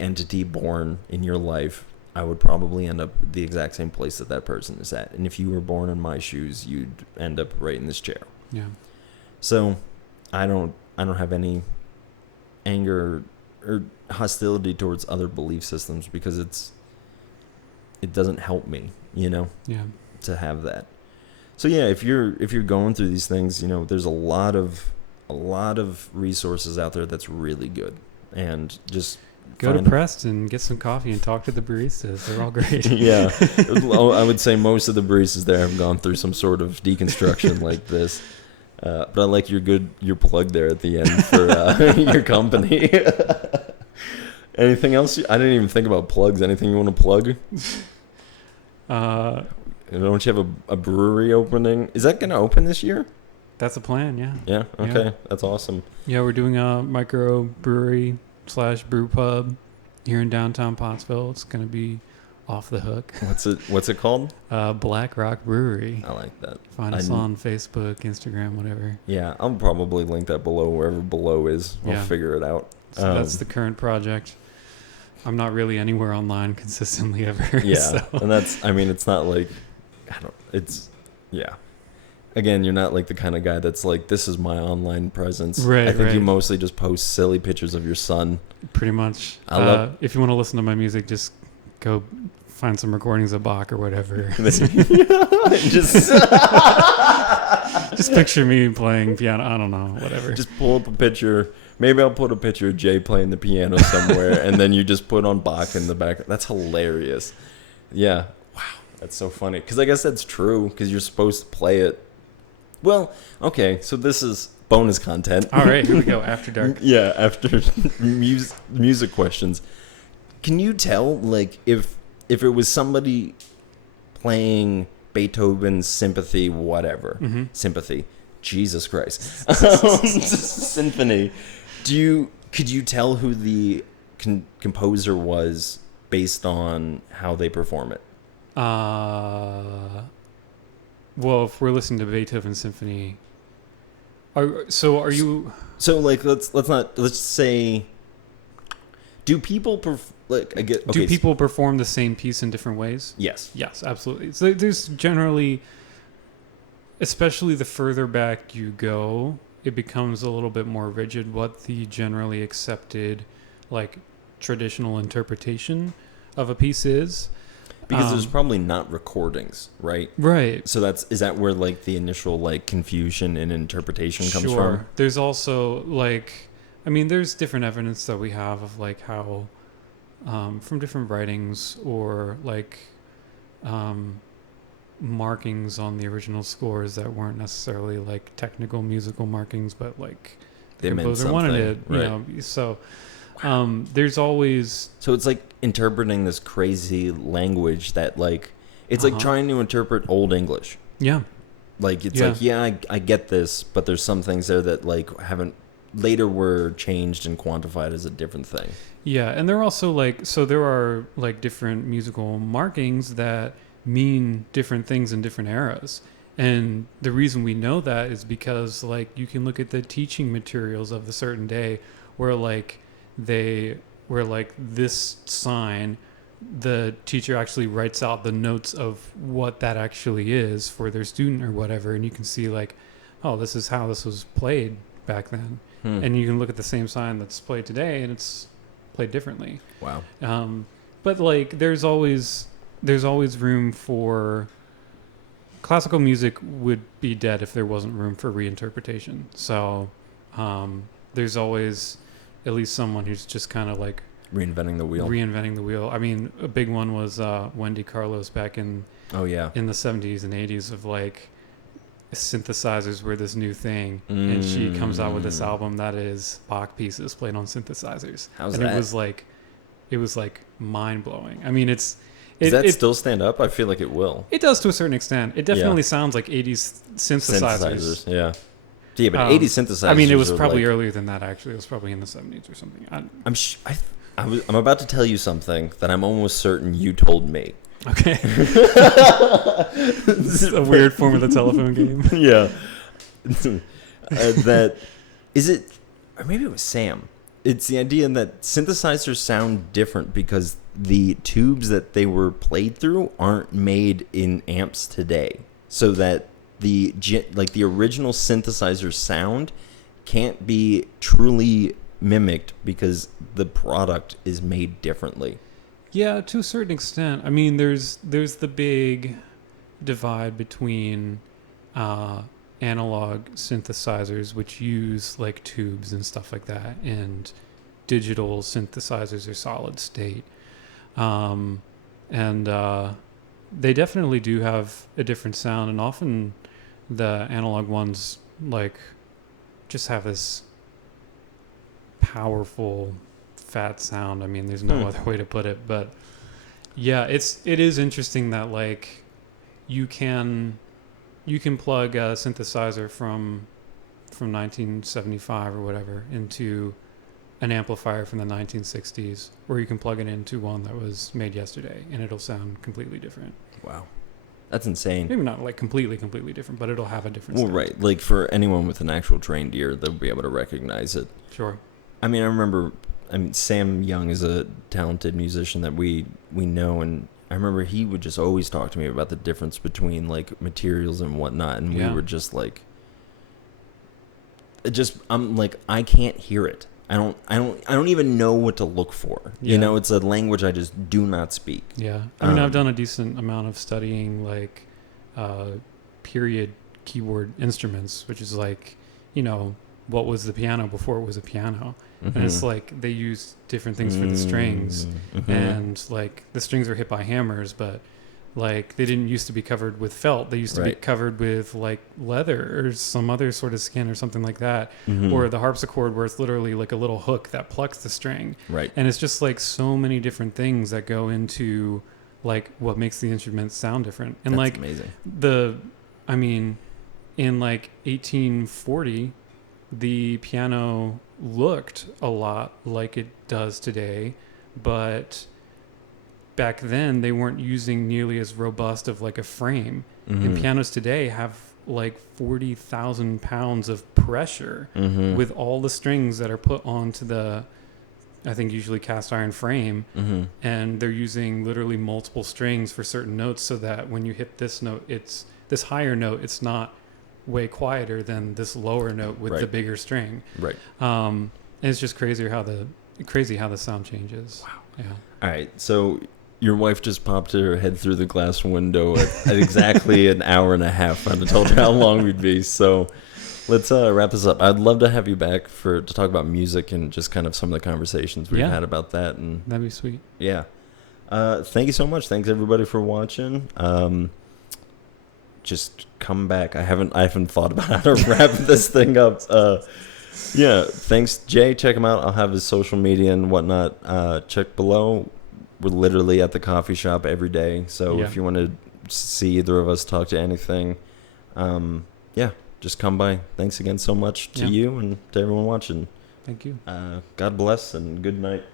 entity born in your life, I would probably end up the exact same place that person is at. And if you were born in my shoes, you'd end up right in this chair. Yeah. So I don't have any anger or hostility towards other belief systems, because it doesn't help me, you know, to have that. So yeah, if you're going through these things, you know, there's a lot of resources out there that's really good, and just go to Preston, get some coffee, and talk to the baristas. They're all great. Yeah. I would say most of the baristas there have gone through some sort of deconstruction like this. But I like your plug there at the end for your company. Anything else? I didn't even think about plugs. Anything you want to plug? Don't you have a brewery opening? Is that going to open this year? That's a plan, yeah. Yeah. Okay, Yeah. that's awesome. Yeah, we're doing a micro brewery / brew pub here in downtown Pottsville. It's gonna be off the hook. What's it called? Black Rock Brewery. I like that. Find us on Facebook, Instagram, whatever. Yeah, I'll probably link that below, wherever below is. I'll figure it out. So that's the current project. I'm not really anywhere online consistently ever. Yeah, so. and it's not like, yeah. Again, you're not like the kind of guy that's like, this is my online presence. Right, I think you mostly just post silly pictures of your son. Pretty much. If you want to listen to my music, just go find some recordings of Bach or whatever. Just picture me playing piano. I don't know, whatever. Just pull up a picture. Maybe I'll put a picture of Jay playing the piano somewhere, and then you just put on Bach in the back. That's hilarious. Yeah. Wow. That's so funny. Because I guess that's true, because you're supposed to play it. Well, okay, so this is bonus content. All right, here we go. After dark. Yeah, after music questions. Can you tell, like, if it was somebody playing Beethoven's Sympathy, whatever, Sympathy, Jesus Christ, Symphony, could you tell who the composer was based on how they perform it? Well, if we're listening to Beethoven's Symphony, are you? So like, let's say, do people do people perform the same piece in different ways? Yes. Yes, absolutely. So there's generally, especially the further back you go, it becomes a little bit more rigid what the generally accepted, like, traditional interpretation of a piece is. Because there's probably not recordings, right? Right. So is that where like the initial like confusion in interpretation comes Sure. from? There's also there's different evidence that we have of like how, from different writings or like, markings on the original scores that weren't necessarily like technical musical markings, but like the composer wanted it, right. you know. So. There's always... So it's like interpreting this crazy language that like, it's like trying to interpret Old English. Yeah. Like, it's I get this, but there's some things there that like later were changed and quantified as a different thing. Yeah, and there are also there are like different musical markings that mean different things in different eras. And the reason we know that is because like you can look at the teaching materials of a certain day where like this sign, the teacher actually writes out the notes of what that actually is for their student or whatever, and you can see like, oh, this is how this was played back then. And you can look at the same sign that's played today and it's played differently. Wow. But like there's always room for classical music. Would be dead if there wasn't room for reinterpretation. So there's always at least someone who's just kind of like reinventing the wheel. I mean, a big one was Wendy Carlos back in the 70s and 80s of like synthesizers were this new thing, and she comes out with this album that is Bach pieces played on synthesizers. How's that? It was like mind blowing. I mean, does that still stand up? I feel like it will. It does to a certain extent. It definitely sounds like 80s synthesizers. Yeah. Yeah, but 80 synthesizers. I mean, it was probably earlier than that. Actually, it was probably in the 70s or something. I'm about to tell you something that I'm almost certain you told me. Okay. This is a weird form of the telephone game. Yeah. That is it, or maybe it was Sam. It's the idea that synthesizers sound different because the tubes that they were played through aren't made in amps today, so that the original synthesizer sound can't be truly mimicked because the product is made differently. Yeah, to a certain extent. I mean, there's the big divide between analog synthesizers, which use like tubes and stuff like that, and digital synthesizers are solid state. And they definitely do have a different sound, and often the analog ones like just have this powerful fat sound. I mean, there's no other way to put it, but Yeah, it is interesting that like you can plug a synthesizer from 1975 or whatever into an amplifier from the 1960s, or you can plug it into one that was made yesterday, and it'll sound completely different. Wow. That's insane. Maybe not like completely different, but it'll have a different sound. Right. Like for anyone with an actual trained ear, they'll be able to recognize it. Sure. I mean, Sam Young is a talented musician that we know, and I remember he would just always talk to me about the difference between like materials and whatnot, and we were just like, I'm like, I can't hear it. I don't even know what to look for. Yeah. You know, it's a language I just do not speak. Yeah. I mean, I've done a decent amount of studying like period keyboard instruments, which is like, you know, what was the piano before it was a piano. Mm-hmm. And it's like they use different things for the strings, and like the strings were hit by hammers, but like they didn't used to be covered with felt. They used to be covered with like leather or some other sort of skin or something like that. Or the harpsichord, where it's literally like a little hook that plucks the string. Right. And it's just like so many different things that go into like what makes the instrument sound different. And that's like amazing. In like 1840, the piano looked a lot like it does today, but back then they weren't using nearly as robust of like a frame. And pianos today have like 40,000 pounds of pressure with all the strings that are put onto the, I think usually cast iron frame, and they're using literally multiple strings for certain notes, so that when you hit this note, it's this higher note, it's not way quieter than this lower note with the bigger string. Right. And it's just crazy how the sound changes. Wow. Yeah. All right. So your wife just popped her head through the glass window at exactly an hour and a half. I told her how long we'd be. So let's wrap this up. I'd love to have you back to talk about music and just kind of some of the conversations we've had about that. And that'd be sweet. Yeah. Thank you so much. Thanks everybody for watching. Just come back. I haven't thought about how to wrap this thing up. Yeah, thanks, Jay. Check him out. I'll have his social media and whatnot. Check below. We're literally at the coffee shop every day. So if you want to see either of us talk to anything, just come by. Thanks again so much to you and to everyone watching. Thank you. God bless and good night.